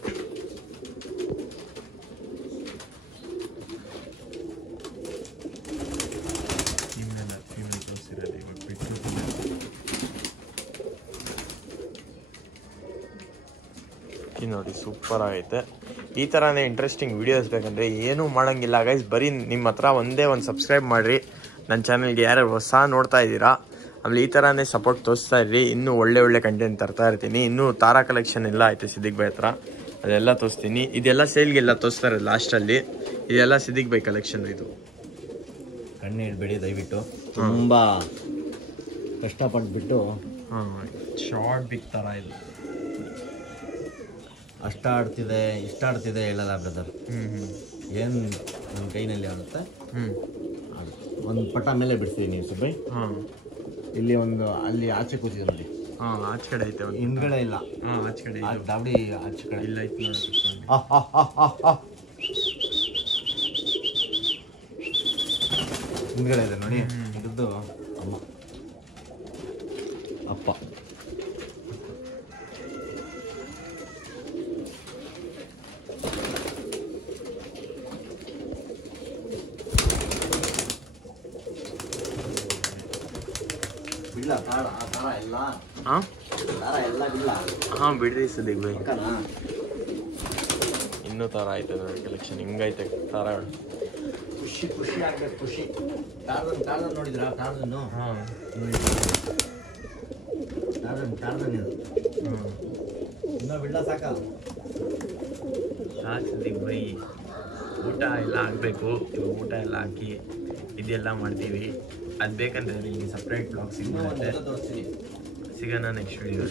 ನೋಡಿ ಸೂಪರ್ ಆಗೈತೆ. ಈ ಥರನೇ ಇಂಟ್ರೆಸ್ಟಿಂಗ್ ವೀಡಿಯೋಸ್ ಬೇಕಂದರೆ ಏನೂ ಮಾಡೋಂಗಿಲ್ಲ ಗೈಸ್, ಬರೀ ನಿಮ್ಮ ಹತ್ರ ಒಂದೇ ಒಂದು ಸಬ್ಸ್ಕ್ರೈಬ್ ಮಾಡಿರಿ ನನ್ನ ಚಾನಲ್ಗೆ. ಯಾರು ಹೊಸ ನೋಡ್ತಾ ಇದ್ದೀರಾ ಆಮೇಲೆ ಈ ಥರನೇ ಸಪೋರ್ಟ್ ತೋರಿಸ್ತಾ ಇರ್ರಿ. ಇನ್ನೂ ಒಳ್ಳೆ ಕಂಟೆಂಟ್ ತರ್ತಾ ಇರ್ತೀನಿ. ಇನ್ನೂ ತಾರಾ ಕಲೆಕ್ಷನ್ ಎಲ್ಲ ಐತೆ ಸಿದ್ದಿಕ್ ಬೈ ಹತ್ರ, ಅದೆಲ್ಲ ತೋರಿಸ್ತೀನಿ. ಇದೆಲ್ಲ ಸೇಲ್ಗೆಲ್ಲ ತೋರಿಸ್ತಾರೆ ಲಾಸ್ಟಲ್ಲಿ. ಇದೆಲ್ಲ ಸಿದ್ದಿಕ್ ಬೈ ಕಲೆಕ್ಷನ್. ಇದು ಕಣ್ಣು ಇಡಬೇಡಿ ದಯವಿಟ್ಟು, ತುಂಬ ಕಷ್ಟಪಟ್ಬಿಟ್ಟು. ಶಾರ್ಟ್ ಬಿಗ್ ಥರ ಇದು ಅಷ್ಟ ಆಡ್ತಿದೆ ಇಷ್ಟ ಆಡ್ತಿದೆ ಹೇಳಲ್ಲ ಬ್ರದರ್. ಏನು ನನ್ನ ಕೈನಲ್ಲಿ ಆಡುತ್ತೆ ಒಂದು ಪಟ ಮೇಲೆ ಬಿಡ್ತೀವಿ ನೀವು ಸುಬ್ಬೈ. ಇಲ್ಲಿ ಒಂದು ಅಲ್ಲಿ ಆಚೆ ಕೂತಿದೆ ನೋಡಿ. ಆಚೆ ಕಡೆ ಐತೆ, ಹಿಂದ್ಗಡೆ ಇಲ್ಲ. ಆಚೆ ಕಡೆ ದಾವಡಿ ಆಚೆ ಕಡೆ ಇಲ್ಲ ಐತೆ ನೋಡಿ. ಹಿಂದ್ಗಡೆ ಇದೆ ನೋಡಿ. ಇದ್ದು ಅಮ್ಮ ಅಪ್ಪ. ಬಿಡ್ಲ ತಾರ ಎಲ್ಲ ಬಿಡ್ರಿ ಸಿದ್ದಿಕ್ ಬೈ. ಇನ್ನೂ ಥರ ಐತೆ ನೋಡಿ ಕಲೆಕ್ಷನ್. ಹಿಂಗೈತೆ ಥರಗಳು. ಖುಷಿ ಆಗ್ಬೇಕು. ಖುಷಿ ಟಾರ್ಜನ್ ನೋಡಿದ್ರಾ? ಟಾರ್ಜನ್ನು ಟಾರ್ಜನ್ ಇದು ಇನ್ನೂ ಬಿಡ್ಲ ಸಾಕ ಸಿದ್ದಿಕ್ ಬೈ. ಊಟ ಎಲ್ಲ ಹಾಕಬೇಕು. ಇವಾಗ ಊಟ ಎಲ್ಲ ಹಾಕಿ ಇದೆಲ್ಲ ಮಾಡ್ತೀವಿ. ಅದು ಬೇಕಂದ್ರೆ ನಿಮಗೆ ಸಪ್ರೇಟ್ ಬ್ಲಾಗ್ ಸಿಗೋಣ ನೆಕ್ಸ್ಟ್ ವಿಡಿಯೋ.